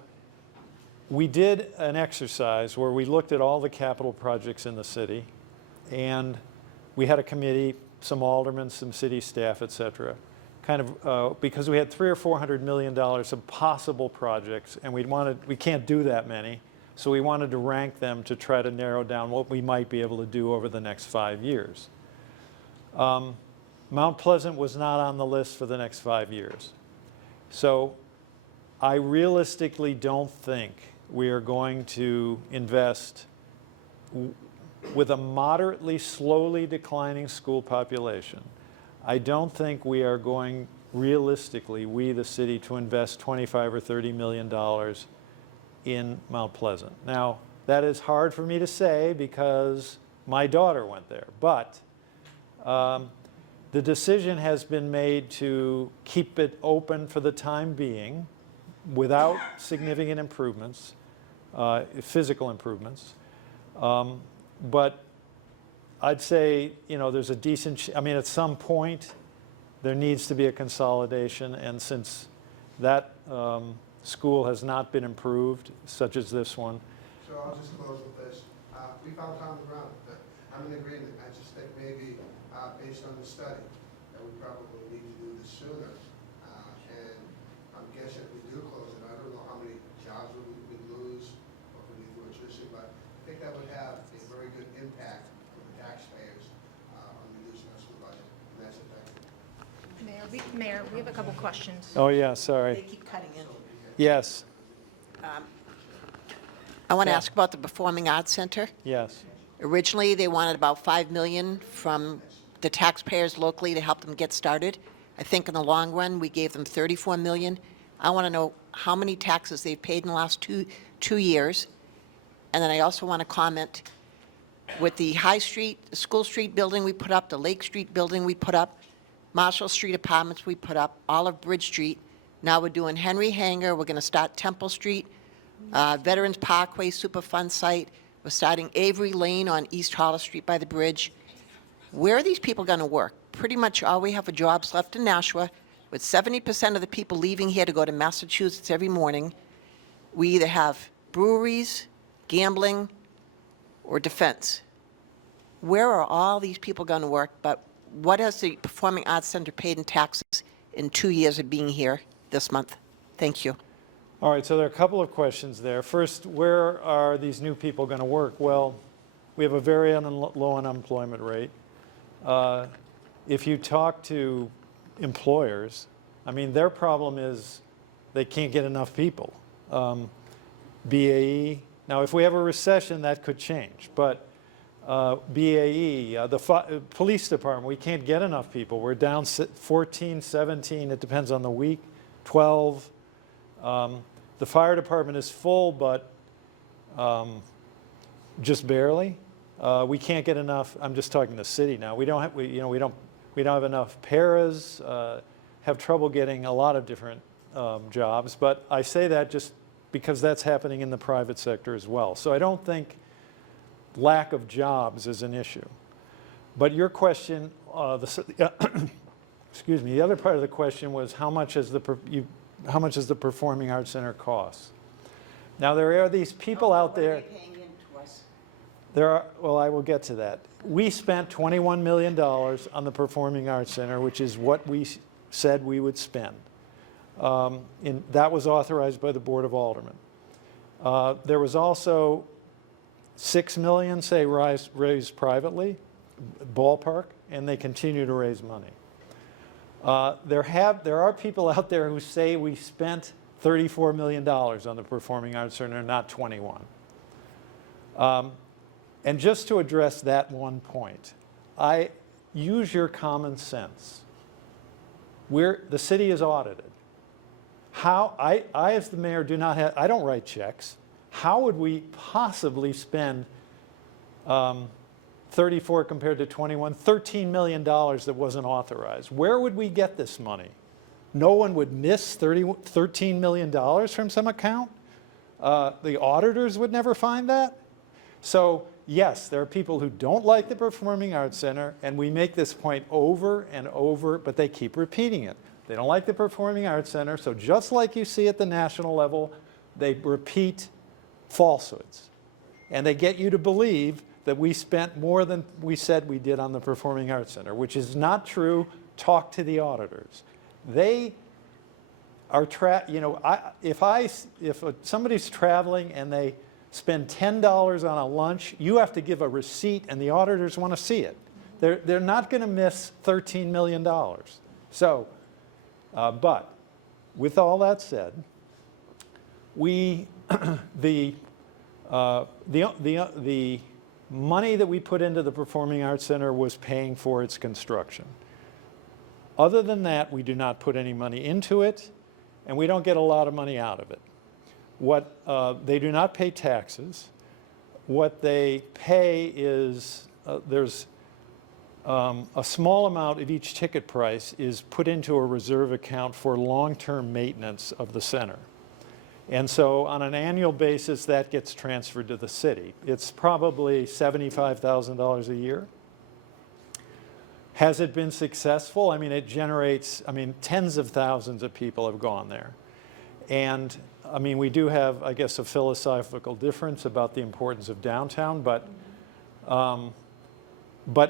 we did an exercise where we looked at all the capital projects in the city, and we had a committee, some aldermen, some city staff, et cetera, kind of, because we had $300 or $400 million of possible projects, and we can't do that many, so we wanted to rank them to try to narrow down what we might be able to do over the next 5 years. Mount Pleasant was not on the list for the next 5 years. So I realistically don't think we are going to invest with a moderately slowly declining school population. I don't think we are going realistically, we the city, to invest $25 or $30 million in Mount Pleasant. Now, that is hard for me to say because my daughter went there, but the decision has been made to keep it open for the time being without significant improvements, physical improvements. But I'd say, you know, there's a decent, I mean, at some point, there needs to be a consolidation, and since that school has not been improved, such as this one. So I'll just close with this. We found common ground. I'm in agreement. I just think maybe based on the study that we probably need to do this sooner. And I'm guessing if we do close it, I don't know how many jobs we lose or if we need to electricity, but I think that would have a very good impact on the taxpayers on reducing our school budget. And that's it. Thank you. Mayor, we have a couple questions. Oh, yeah, They sorry. keep cutting in. Yes, I want to Yeah. ask about the Performing Arts Center. yes. Originally, they wanted about $5 million from the taxpayers locally to help them get started. I think in the long run, we gave them $34 million. I want to know how many taxes they've paid in the last two years. And then I also want to comment with the High Street, the School Street building we put up, the Lake Street building we put up, Marshall Street apartments we put up, Olive Bridge Street. Now we're doing Henry Hanger. We're going to start Temple Street, Veterans Parkway Superfund site. We're starting Avery Lane on East Hollis Street by the bridge. Where are these people going to work? Pretty much all we have are jobs left in Nashua, with 70% of the people leaving here to go to Massachusetts every morning. We either have breweries, gambling, or defense. Where are all these people going to work? But what has the Performing Arts Center paid in taxes in 2 years of being here this month? Thank you. All right, so there are a couple of questions there. First, where are these new people going to work? Well, we have a very low unemployment rate. If you talk to employers, I mean, their problem is they can't get enough people. BAE, now if we have a recession, that could change, but BAE, the police department, we can't get enough people. We're down 14, 17, it depends on the week, 12. The fire department is full, but just barely. We can't get enough. I'm just talking the city now. We don't have enough paras. Have trouble getting a lot of different jobs. But I say that just because that's happening in the private sector as well. So I don't think lack of jobs is an issue. But your question, excuse me, the other part of the question was how much does the Performing Arts Center cost? Now there are these people out there. What are they paying into us? There are, well, I will get to that. We spent $21 million on the Performing Arts Center, which is what we said we would spend. That was authorized by the Board of Aldermen. There was also $6 million, say, raised privately, ballpark, and they continue to raise money. There are people out there who say we spent $34 million on the Performing Arts Center, not 21. And just to address that one point, I use your common sense. The city is audited. I as the mayor I don't write checks. How would we possibly spend 34 compared to 21, $13 million that wasn't authorized? Where would we get this money? No one would miss $13 million from some account? The auditors would never find that? So yes, there are people who don't like the Performing Arts Center, and we make this point over and over, but they keep repeating it. They don't like the Performing Arts Center, so just like you see at the national level, they repeat falsehoods. And they get you to believe that we spent more than we said we did on the Performing Arts Center, which is not true. Talk to the auditors. They are, if somebody's traveling and they spend $10 on a lunch, you have to give a receipt and the auditors want to see it. They're not going to miss $13 million. So, but with all that said, we, the money that we put into the Performing Arts Center was paying for its construction. Other than that, we do not put any money into it, and we don't get a lot of money out of it. They do not pay taxes. What they pay is, there's a small amount of each ticket price is put into a reserve account for long-term maintenance of the center. And so on an annual basis, that gets transferred to the city. It's probably $75,000 a year. Has it been successful? I mean, it generates, tens of thousands of people have gone there. And I mean, we do have, I guess, a philosophical difference about the importance of downtown, but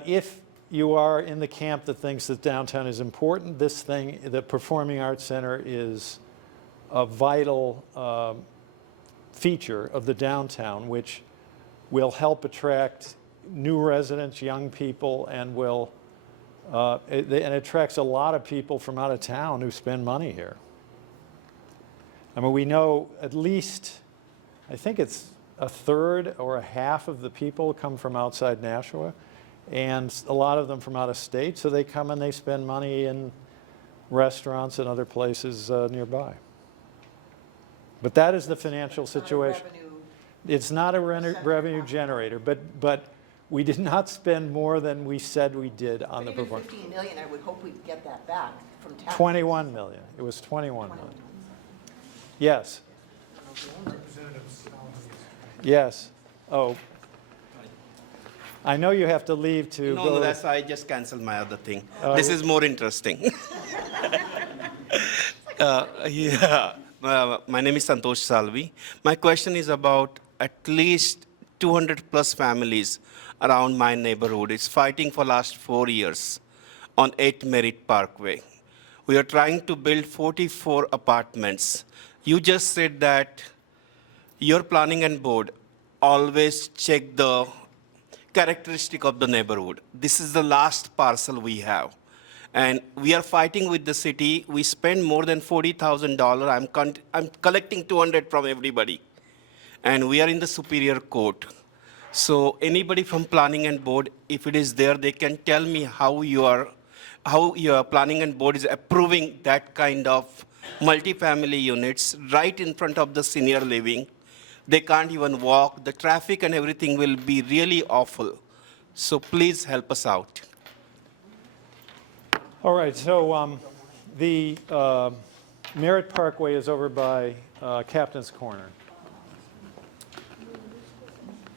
if you are in the camp that thinks that downtown is important, the Performing Arts Center is a vital feature of the downtown, which will help attract new residents, young people, and and it attracts a lot of people from out of town who spend money here. I mean, we know at least, I think it's a third or a half of the people come from outside Nashua, and a lot of them from out of state, so they come and they spend money in restaurants and other places nearby. But that is the financial situation. It's not a revenue generator, but we did not spend more than we said we did on the performance. 15 million, I would hope we'd get that back from taxes. 21 million. It was 21 million. Yes. Representative Salvi. Yes. Oh. I know you have to leave to go. No, that's why I just canceled my other thing. This is more interesting. My name is Santosh Salvi. My question is about at least 200 plus families around my neighborhood. It's fighting for last 4 years on 8 Merritt Parkway. We are trying to build 44 apartments. You just said that your planning and board always check the characteristic of the neighborhood. This is the last parcel we have. And we are fighting with the city. We spend more than $40,000. I'm collecting 200 from everybody. And we are in the Superior Court. So anybody from planning and board, if it is there, they can tell me how your planning and board is approving that kind of multifamily units right in front of the senior living. They can't even walk. The traffic and everything will be really awful. So please help us out. All right, so the Merritt Parkway is over by Captain's Corner.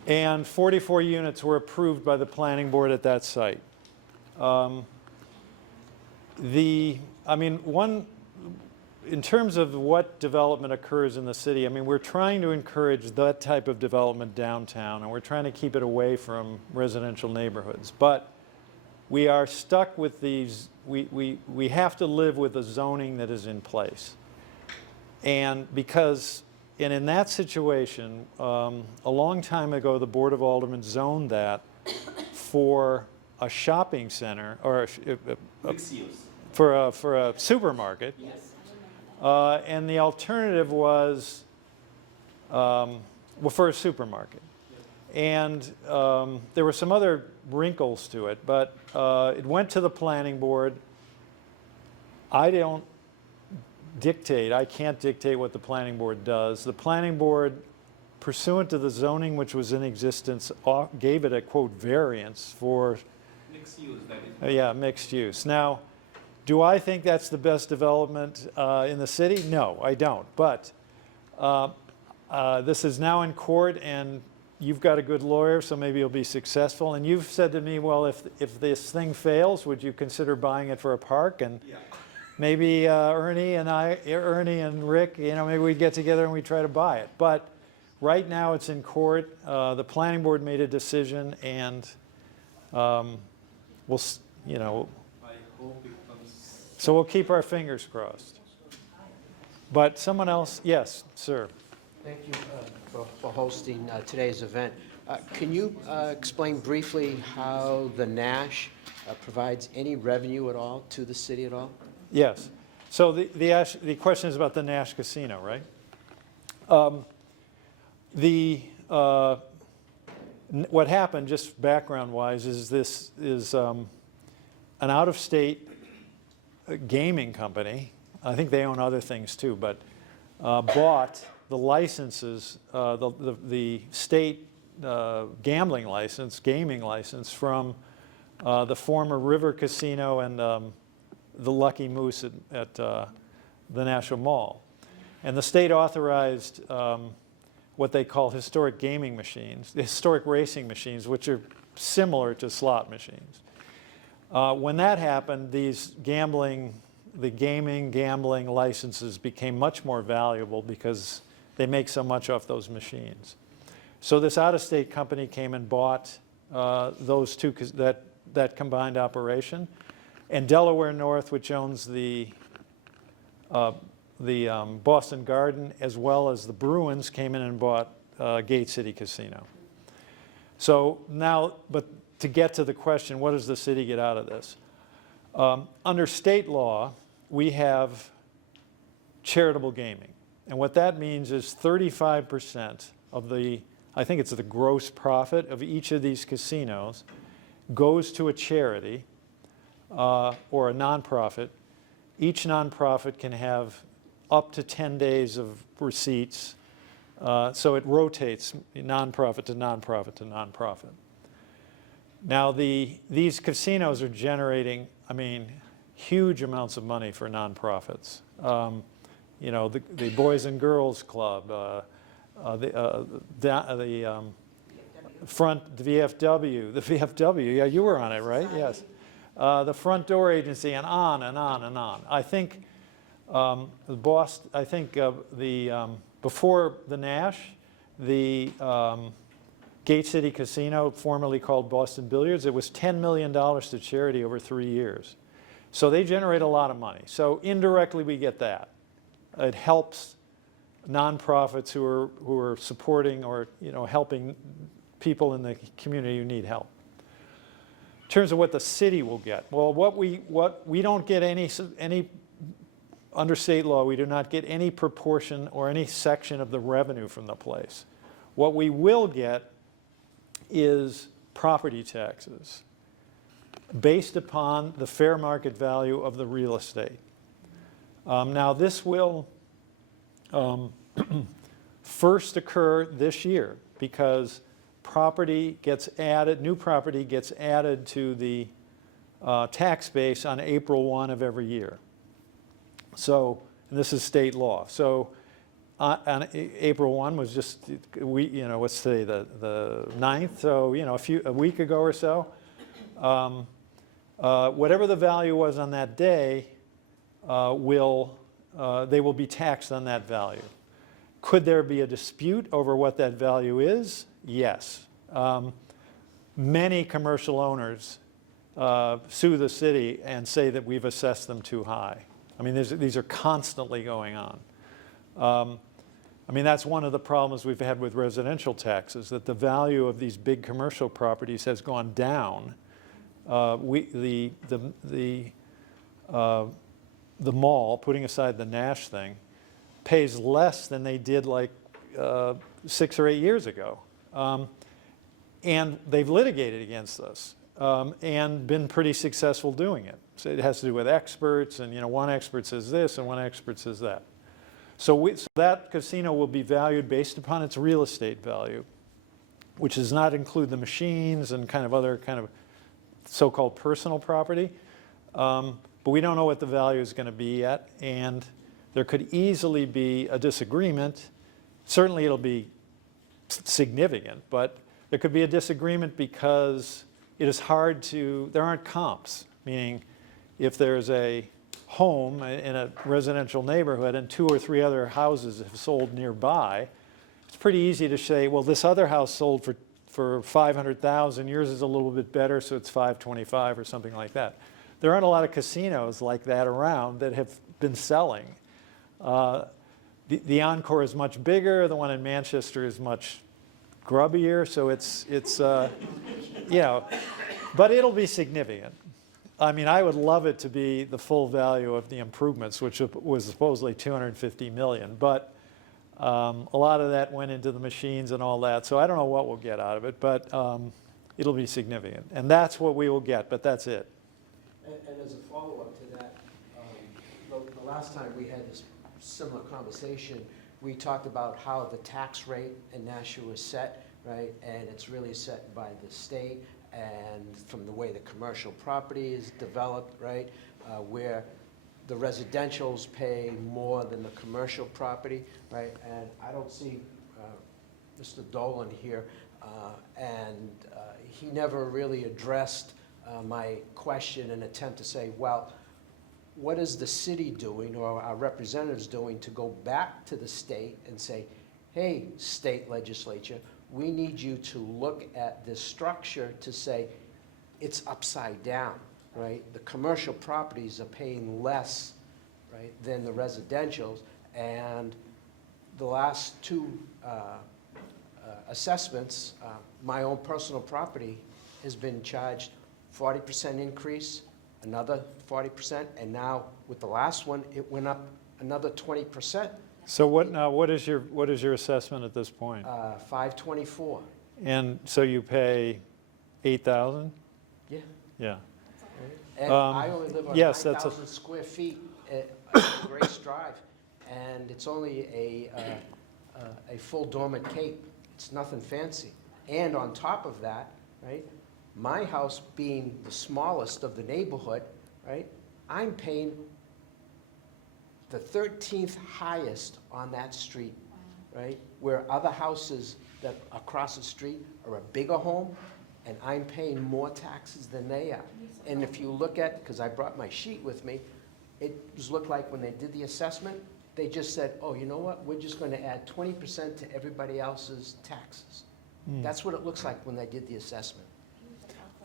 And 44 units were approved by the planning board at that site. In terms of what development occurs in the city, we're trying to encourage that type of development downtown, and we're trying to keep it away from residential neighborhoods. But we are stuck with these, we have to live with the zoning that is in place. And in that situation, a long time ago, the Board of Aldermen zoned that for a shopping center, or for a supermarket. Yes. And the alternative was, for a supermarket. And there were some other wrinkles to it, but it went to the planning board. I can't dictate what the planning board does. The planning board, pursuant to the zoning which was in existence, gave it a, quote, variance for Mixed use, that is. yeah, mixed use. Now, do I think that's the best development in the city? No, I don't. But this is now in court, and you've got a good lawyer, so maybe you'll be successful. And you've said to me, well, if this thing fails, would you consider buying it for a park? And Yeah. maybe Ernie and Rick, maybe we'd get together and we'd try to buy it. But right now it's in court. The planning board made a decision, and we'll. I hope it comes. So we'll keep our fingers crossed. But someone else, yes, sir. Thank you for hosting today's event. Can you explain briefly how the Nash provides any revenue at all to the city at all? Yes. So the question is about the Nash Casino, right? What happened, just background-wise, is this is an out-of-state gaming company. I think they own other things too, but bought the licenses, the state gambling license, gaming license from the former River Casino and the Lucky Moose at the National Mall. And the state authorized what they call historic gaming machines, historic racing machines, which are similar to slot machines. When that happened, these gambling licenses became much more valuable because they make so much off those machines. So this out-of-state company came and bought those two, that combined operation. And Delaware North, which owns the Boston Garden, as well as the Bruins, came in and bought Gate City Casino. So now, but to get to the question, what does the city get out of this? Under state law, we have charitable gaming. And what that means is 35% of the, I think it's the gross profit of each of these casinos goes to a charity or a nonprofit. Each nonprofit can have up to 10 days of receipts. So it rotates nonprofit to nonprofit to nonprofit. Now these casinos are generating, I mean, huge amounts of money for nonprofits. You know, the Boys and Girls Club, the VFW, yeah, you were on it, right? Yes. The Front Door Agency, and on and on and on. I think before the Nash, the Gate City Casino, formerly called Boston Billiards, it was $10 million to charity over 3 years. So they generate a lot of money. So indirectly we get that. It helps nonprofits who are supporting or, you know, helping people in the community who need help. In terms of what the city will get, well, what we don't get any under state law, we do not get any proportion or any section of the revenue from the place. What we will get is property taxes based upon the fair market value of the real estate. Now this will first occur this year because property gets added, new property gets added to the tax base on April 1 of every year. So, and this is state law. So on April 1 was just, you know, what's today, the 9th, so, you know, a week ago or so. Whatever the value was on that day, they will be taxed on that value. Could there be a dispute over what that value is? Yes. Many commercial owners sue the city and say that we've assessed them too high. I mean, these are constantly going on. I mean, that's one of the problems we've had with residential taxes, that the value of these big commercial properties has gone down. The mall, putting aside the Nash thing, pays less than they did like 6 or 8 years ago. And they've litigated against us and been pretty successful doing it. So it has to do with experts, and, you know, one expert says this and one expert says that. So that casino will be valued based upon its real estate value, which does not include the machines and kind of other kind of so-called personal property. But we don't know what the value is going to be yet, and there could easily be a disagreement. Certainly it'll be significant, but there could be a disagreement because it is hard to, there aren't comps, meaning if there's a home in a residential neighborhood and 2 or 3 other houses have sold nearby, it's pretty easy to say, well, this other house sold for $500,000, yours is a little bit better, so it's $525 or something like that. There aren't a lot of casinos like that around that have been selling. The Encore is much bigger. The one in Manchester is much grubbier. So it's you know, but it'll be significant. I mean, I would love it to be the full value of the improvements, which was supposedly $250 million. But A lot of that went into the machines and all that, so I don't know what we'll get out of it, but it'll be significant. And that's what we will get, but that's it. And as a follow-up to that, the last time we had this similar conversation, we talked about how the tax rate in Nashua was set, right? And it's really set by the state and from the way the commercial property is developed, right? Where the residentials pay more than the commercial property, right? And I don't see Mr. Dolan here, and he never really addressed my question and attempt to say, well, what is the city doing or our representatives doing to go back to the state and say, hey, state legislature, we need you to look at this structure to say it's upside down, right? The commercial properties are paying less, right, than the residentials, and the last two assessments, my own personal property has been charged 40% increase, another 40%, and now with the last one, it went up another 20%, So what is your assessment at this point? 524. And so you pay 8,000? Yeah. Yeah. And I only live on yes, that's 9,000 square feet at Grace Drive, and it's only a full dormer cape. It's nothing fancy. And on top of that, right, my house being the smallest of the neighborhood, right, I'm paying the 13th highest on that street, right, where other houses that across the street are a bigger home, and I'm paying more taxes than they are. And if you look at, because I brought my sheet with me, it looked like when they did the assessment, they just said, oh, you know what, we're just going to add 20% to everybody else's taxes. That's what it looks like when they did the assessment.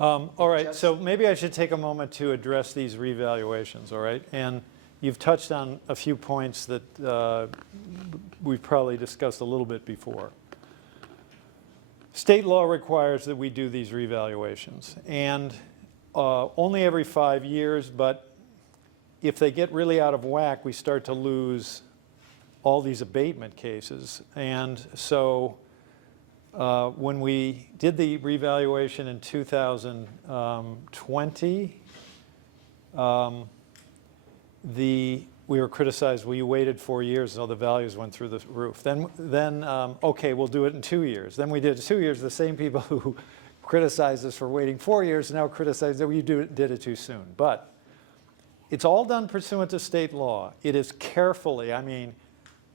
All right, so maybe I should take a moment to address these revaluations, all right? And you've touched on a few points that we've probably discussed a little bit before. State law requires that we do these revaluations, and only every 5 years, but if they get really out of whack, we start to lose all these abatement cases. And so when we did the revaluation in 2020, we were criticized, well, you waited 4 years, so the values went through the roof. Then okay, we'll do it in 2 years. Then we did 2 years. The same people who criticized us for waiting 4 years now criticize that we did it too soon. But it's all done pursuant to state law. It is carefully, I mean,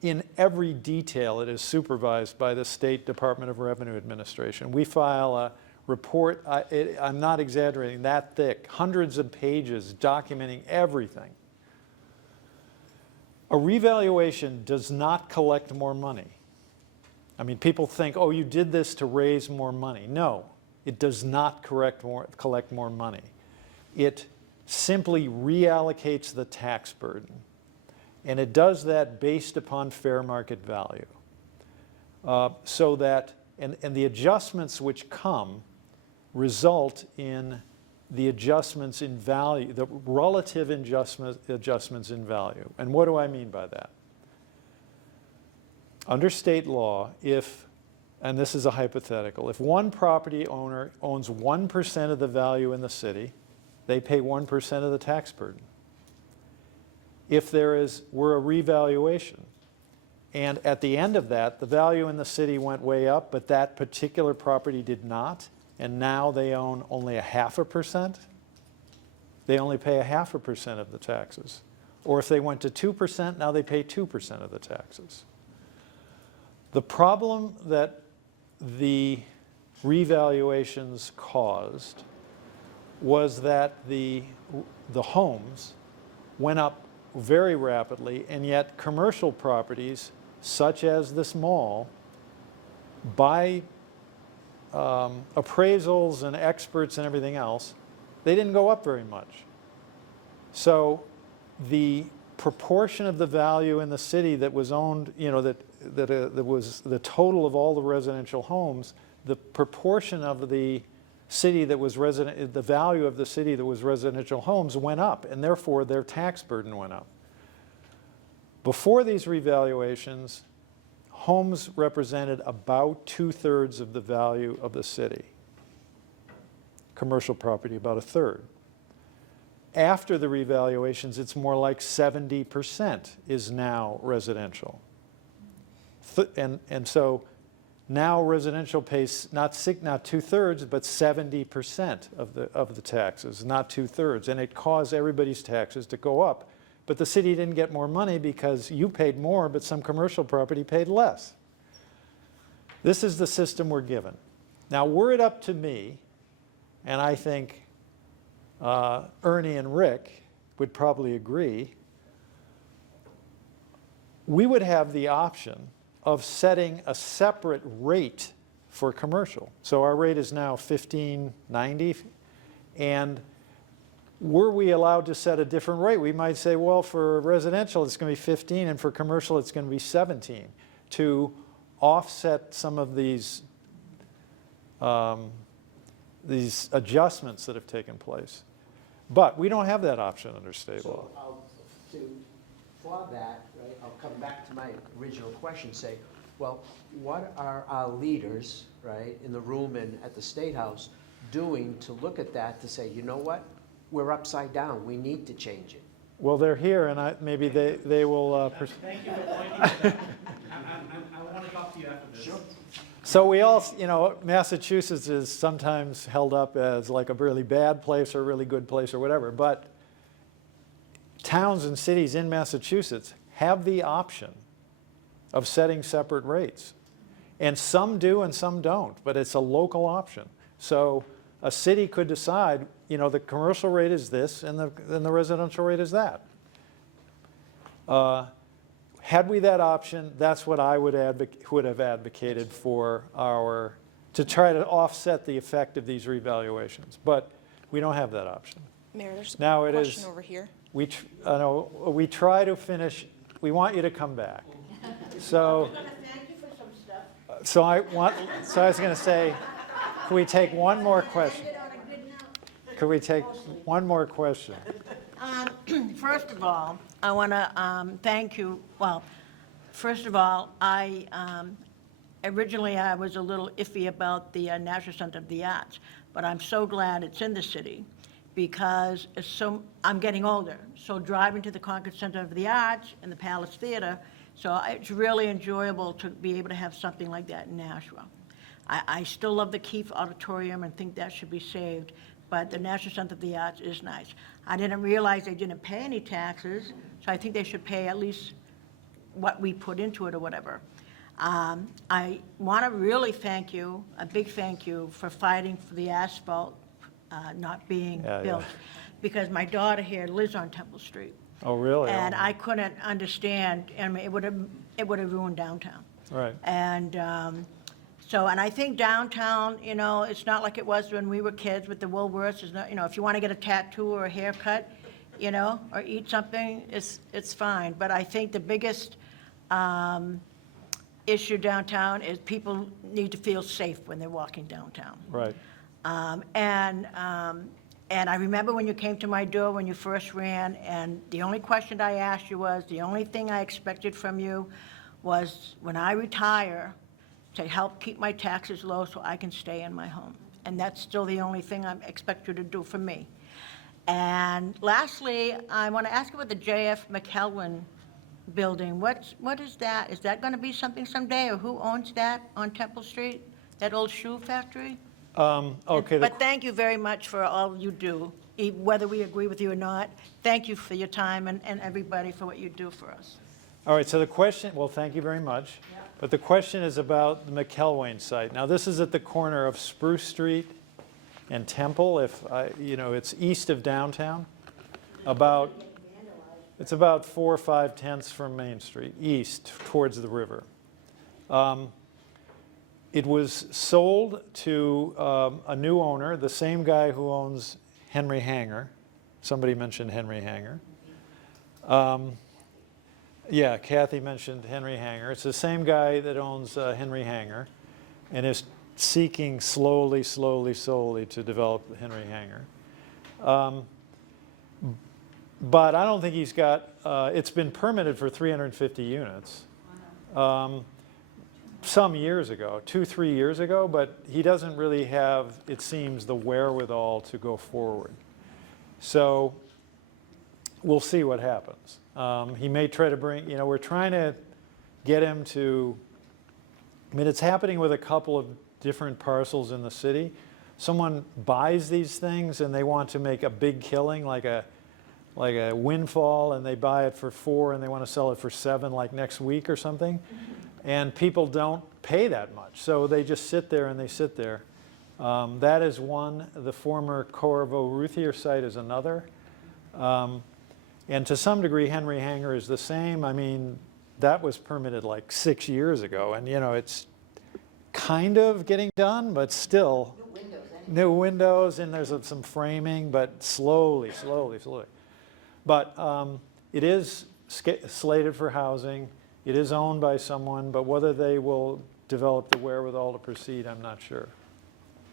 in every detail, it is supervised by the State Department of Revenue Administration. We file a report, I'm not exaggerating, that thick, hundreds of pages documenting everything. A revaluation does not collect more money. I mean, people think, oh, you did this to raise more money. No, it does not collect more money. It simply reallocates the tax burden. And it does that based upon fair market value. So that, and the adjustments which come result in the adjustments in value, the relative adjustments in value. And what do I mean by that? Under state law, and this is a hypothetical, if one property owner owns 1% of the value in the city, they pay 1% of the tax burden. If were a revaluation, and at the end of that, the value in the city went way up, but that particular property did not, and now they own only 0.5%, they only pay 0.5% of the taxes. Or if they went to 2%, now they pay 2% of the taxes. The problem that the revaluations caused was that the homes went up very rapidly, and yet commercial properties, such as this mall, by appraisals and experts and everything else, they didn't go up very much. So the proportion of the value in the city that was owned, you know, that was the total of all the residential homes, the proportion of the city that was the value of the city that was residential homes went up, and therefore their tax burden went up. Before these revaluations, homes represented about 2/3 of the value of the city. Commercial property, about 1/3. After the revaluations, it's more like 70% is now residential. And so now residential pays not 2/3, but 70% of the taxes, not 2/3. And it caused everybody's taxes to go up. But the city didn't get more money because you paid more, but some commercial property paid less. This is the system we're given. Now, were it up to me, and I think Ernie and Rick would probably agree, we would have the option of setting a separate rate for commercial. So our rate is now $15.90, and were we allowed to set a different rate, we might say, well, for residential it's going to be 15, and for commercial it's going to be 17, to offset some of these adjustments that have taken place. But we don't have that option under state law. So for that, right, I'll come back to my original question, say, well, what are our leaders, right, in the room and at the State House doing to look at that to say, you know what, we're upside down, we need to change it? Well, they're here, and maybe they will. Thank you for pointing that out. I want to talk to you after this. Sure. So we all, Massachusetts is sometimes held up as like a really bad place or a really good place or whatever, but towns and cities in Massachusetts have the option of setting separate rates. And some do and some don't, but it's a local option. So a city could decide, the commercial rate is this and the residential rate is that. Had we that option, that's what I would have advocated for to try to offset the effect of these revaluations. But we don't have that option. Mayor, there's a Now it question is, over here. we try to finish, we want you to come back. So, so I was going to say, can we take one more question? Could we take one more question? First of all, I want to thank you. Well, first of all, originally I was a little iffy about the National Center of the Arts, but I'm so glad it's in the city because I'm getting older. So driving to the Concord Center of the Arts and the Palace Theater, so it's really enjoyable to be able to have something like that in Nashua. I still love the Keefe Auditorium and think that should be saved, but the National Center of the Arts is nice. I didn't realize they didn't pay any taxes, so I think they should pay at least what we put into it or whatever. I want to really thank you, a big thank you, for fighting for the asphalt not being built. Because my daughter here lives on Temple Street. Oh, really? And I couldn't understand, I mean, it would have ruined downtown. Right. And and I think downtown, it's not like it was when we were kids with the Woolworths. It's not, if you want to get a tattoo or a haircut, or eat something, it's fine. But I think the biggest issue downtown is people need to feel safe when they're walking downtown. Right. And I remember when you came to my door when you first ran, and the only question I asked you was, the only thing I expected from you was, when I retire, to help keep my taxes low so I can stay in my home. And that's still the only thing I expect you to do for me. And lastly, I want to ask about the J.F. McElwain building. What is that? Is that going to be something someday, or who owns that on Temple Street, that old shoe factory? Okay. But thank you very much for all you do, whether we agree with you or not. Thank you for your time and everybody for what you do for us. All right, so the question, well, thank you very much. Yeah. But the question is about the McElwain site. Now, this is at the corner of Spruce Street and Temple. It's east of downtown. It's about 4 or 5 tenths from Main Street, east towards the river. It was sold to a new owner, the same guy who owns Henry Hanger. Somebody mentioned Henry Hanger. Yeah, Kathy mentioned Henry Hanger. It's the same guy that owns Henry Hanger and is seeking slowly to develop Henry Hanger. But I don't think he's got, it's been permitted for 350 units. some years ago, 2-3 years ago, but he doesn't really have, it seems, the wherewithal to go forward. So we'll see what happens. He may try to bring, we're trying to get him to, I mean, it's happening with a couple of different parcels in the city. Someone buys these things and they want to make a big killing, like a windfall, and they buy it for $4 and they want to sell it for $7 like next week or something. And people don't pay that much, so they just sit there and they sit there. That is one. The former Corvo Ruthier site is another. And to some degree, Henry Hanger is the same. I mean, that was permitted like 6 years ago, and it's kind of getting done, but still. New windows, and there's some framing, but slowly. But it is slated for housing. It is owned by someone, but whether they will develop the wherewithal to proceed, I'm not sure.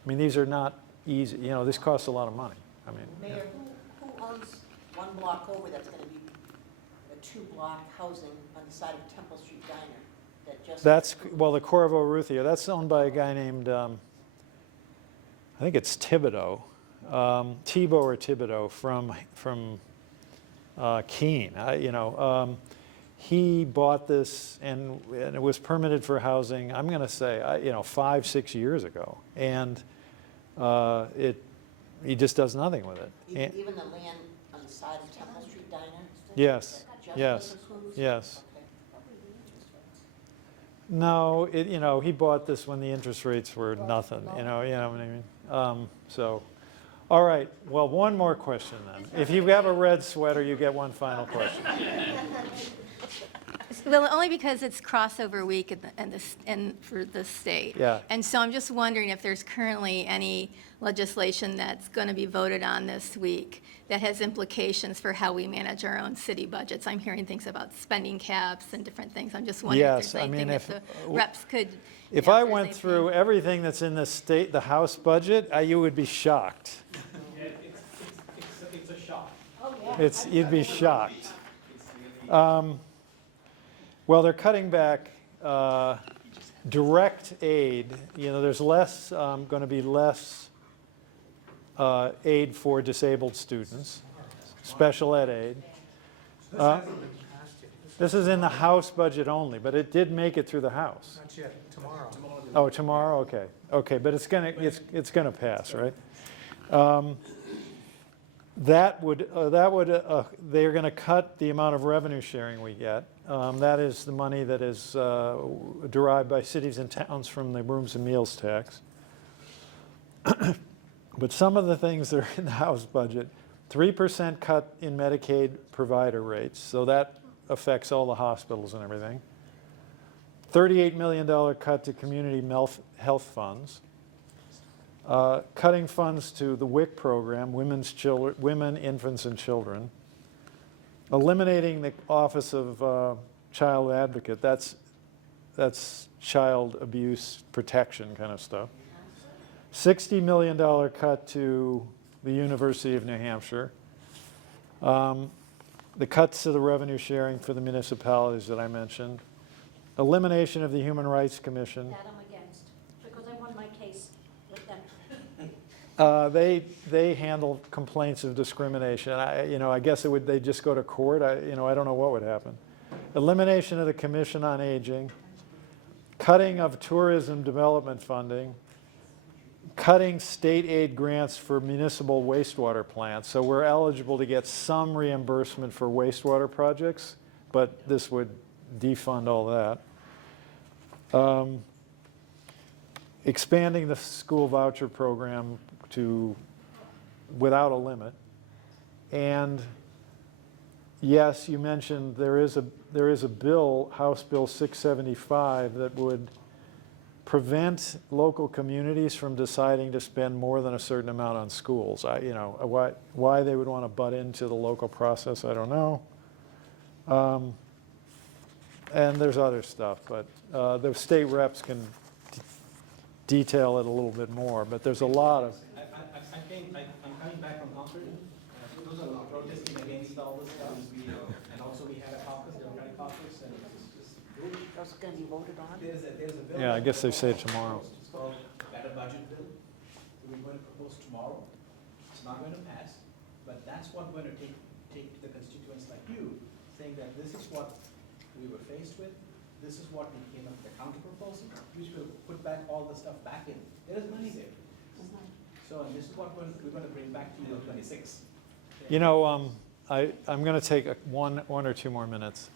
I mean, these are not easy. This costs a lot of money. I mean, Mayor, who owns one block over that's going to be a 2-block housing on the side of Temple Street Diner? The Corvo Ruthier, that's owned by a guy named, I think it's Thibodeau, Thibault or Thibodeau from Keene. He bought this and it was permitted for housing, I'm going to say, 5-6 years ago. And he just does nothing with it. Even the land on the side of Temple Street Diner? Yes, Just yes, for the schools? yes. Okay. No, he bought this when the interest rates were nothing, you know what I mean? All right, well, one more question then. If you have a red sweater, you get one final question. Well, only because it's crossover week and for the state. Yeah. And so I'm just wondering if there's currently any legislation that's going to be voted on this week that has implications for how we manage our own city budgets. I'm hearing things about spending caps and different things. I'm just wondering if Yes, there's I mean, anything that the reps could. If I went through everything that's in the House budget, you would be shocked. It's a shock. You'd be shocked. Well, they're cutting back direct aid. There's going to be less aid for disabled students, special ed aid. This hasn't been passed yet. This is in the House budget only, but it did make it through the House. Not yet, tomorrow. Oh, tomorrow? Okay. Okay, but it's gonna pass, right? They're gonna cut the amount of revenue sharing we get. That is the money that is derived by cities and towns from the rooms and meals tax. But some of the things that are in the House budget, 3% cut in Medicaid provider rates, so that affects all the hospitals and everything. $38 million cut to community health funds. Cutting funds to the WIC program, Women, Infants, and Children. Eliminating the Office of Child Advocate, that's child abuse protection kind of stuff. $60 million cut to the University of New Hampshire. The cuts to the revenue sharing for the municipalities that I mentioned. Elimination of the Human Rights Commission. That I'm against, because I won my case with them. They handle complaints of discrimination. I guess they'd just go to court. I don't know what would happen. Elimination of the Commission on Aging. Cutting of tourism development funding. Cutting state aid grants for municipal wastewater plants. So we're eligible to get some reimbursement for wastewater projects, but this would defund all that. Expanding the school voucher program to without a limit. And yes, you mentioned there is a bill, House Bill 675, that would prevent local communities from deciding to spend more than a certain amount on schools. Why they would want to butt into the local process, I don't know. And there's other stuff, but the state reps can detail it a little bit more, but there's a lot of... I'm coming back from Concord. Those are protesting against all this stuff. And also we had a caucus, Democratic caucus, and it's just Those are going to be voted on? There's a bill. Yeah, I that guess they we're say proposing. tomorrow. It's called Better Budget Bill. We're going to propose tomorrow. It's not going to pass, but that's what we're going to take to the constituents like you, saying that this is what we were faced with. This is what we came up with a counter proposal, which will put back all the stuff back in. There is money there. So, and this is what we're going to bring back to you on 26. You know, I'm going to take one or two more minutes.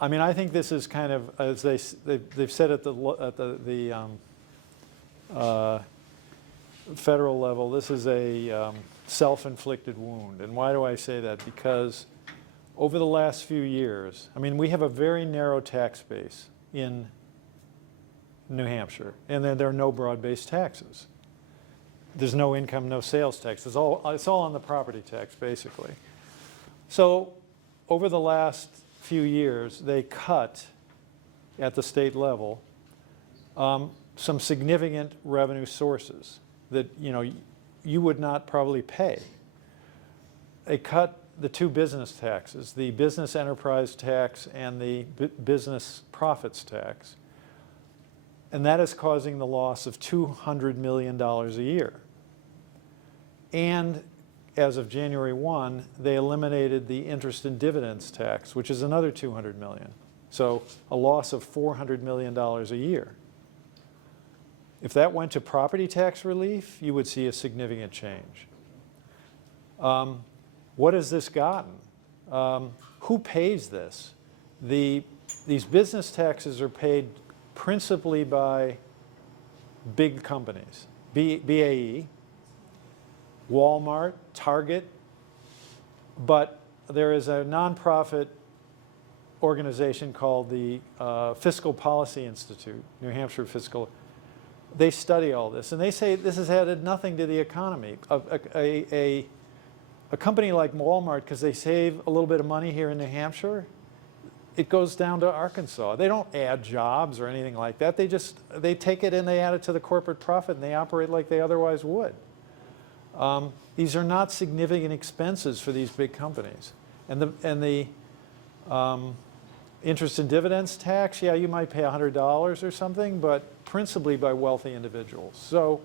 I mean, I think this is kind of, as they've said at the federal level, this is a self-inflicted wound. And why do I say that? Because over the last few years, I mean, we have a very narrow tax base in New Hampshire, and then there are no broad-based taxes. There's no income, no sales tax. It's all on the property tax, basically. So over the last few years, they cut, at the state level, some significant revenue sources that, you know, you would not probably pay. They cut the two business taxes, the business enterprise tax and the business profits tax. And that is causing the loss of $200 million a year. And as of January 1, they eliminated the interest and dividends tax, which is another $200 million. So a loss of $400 million a year. If that went to property tax relief, you would see a significant change. What has this gotten? Who pays this? These business taxes are paid principally by big companies, BAE, Walmart, Target, but there is a nonprofit organization called the Fiscal Policy Institute, New Hampshire Fiscal. They study all this, and they say this has added nothing to the economy. A company like Walmart, because they save a little bit of money here in New Hampshire, it goes down to Arkansas. They don't add jobs or anything like that. They take it and they add it to the corporate profit, and they operate like they otherwise would. These are not significant expenses for these big companies. And the interest and dividends tax, yeah, you might pay $100 or something, but principally by wealthy individuals. So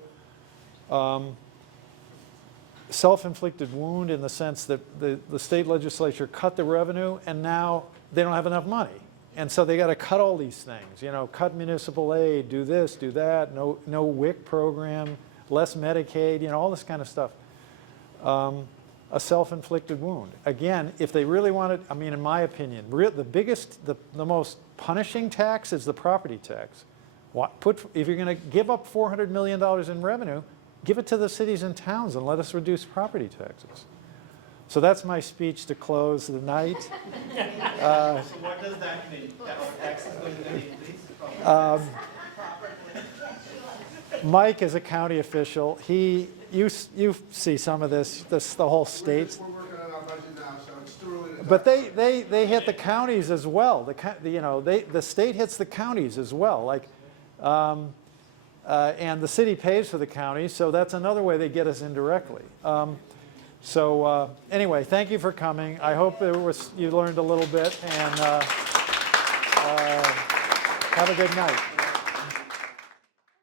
self-inflicted wound in the sense that the state legislature cut the revenue, and now they don't have enough money. And so they got to cut all these things, you know, cut municipal aid, do this, do that, no WIC program, less Medicaid, you know, all this kind of stuff. A self-inflicted wound. Again, if they really wanted, I mean, in my opinion, the most punishing tax is the property tax. If you're going to give up $400 million in revenue, give it to the cities and towns and let us reduce property taxes. So that's my speech to close the night. So what does that mean? That our tax is going to increase? Mike is a county official. You see some of this the whole state. We're working on our budget now, so it's too early to talk. But they hit the counties as well. The state hits the counties as well. Like, and the city pays for the counties, so that's another way they get us indirectly. Anyway, thank you for coming. I hope you learned a little bit, and have a good night.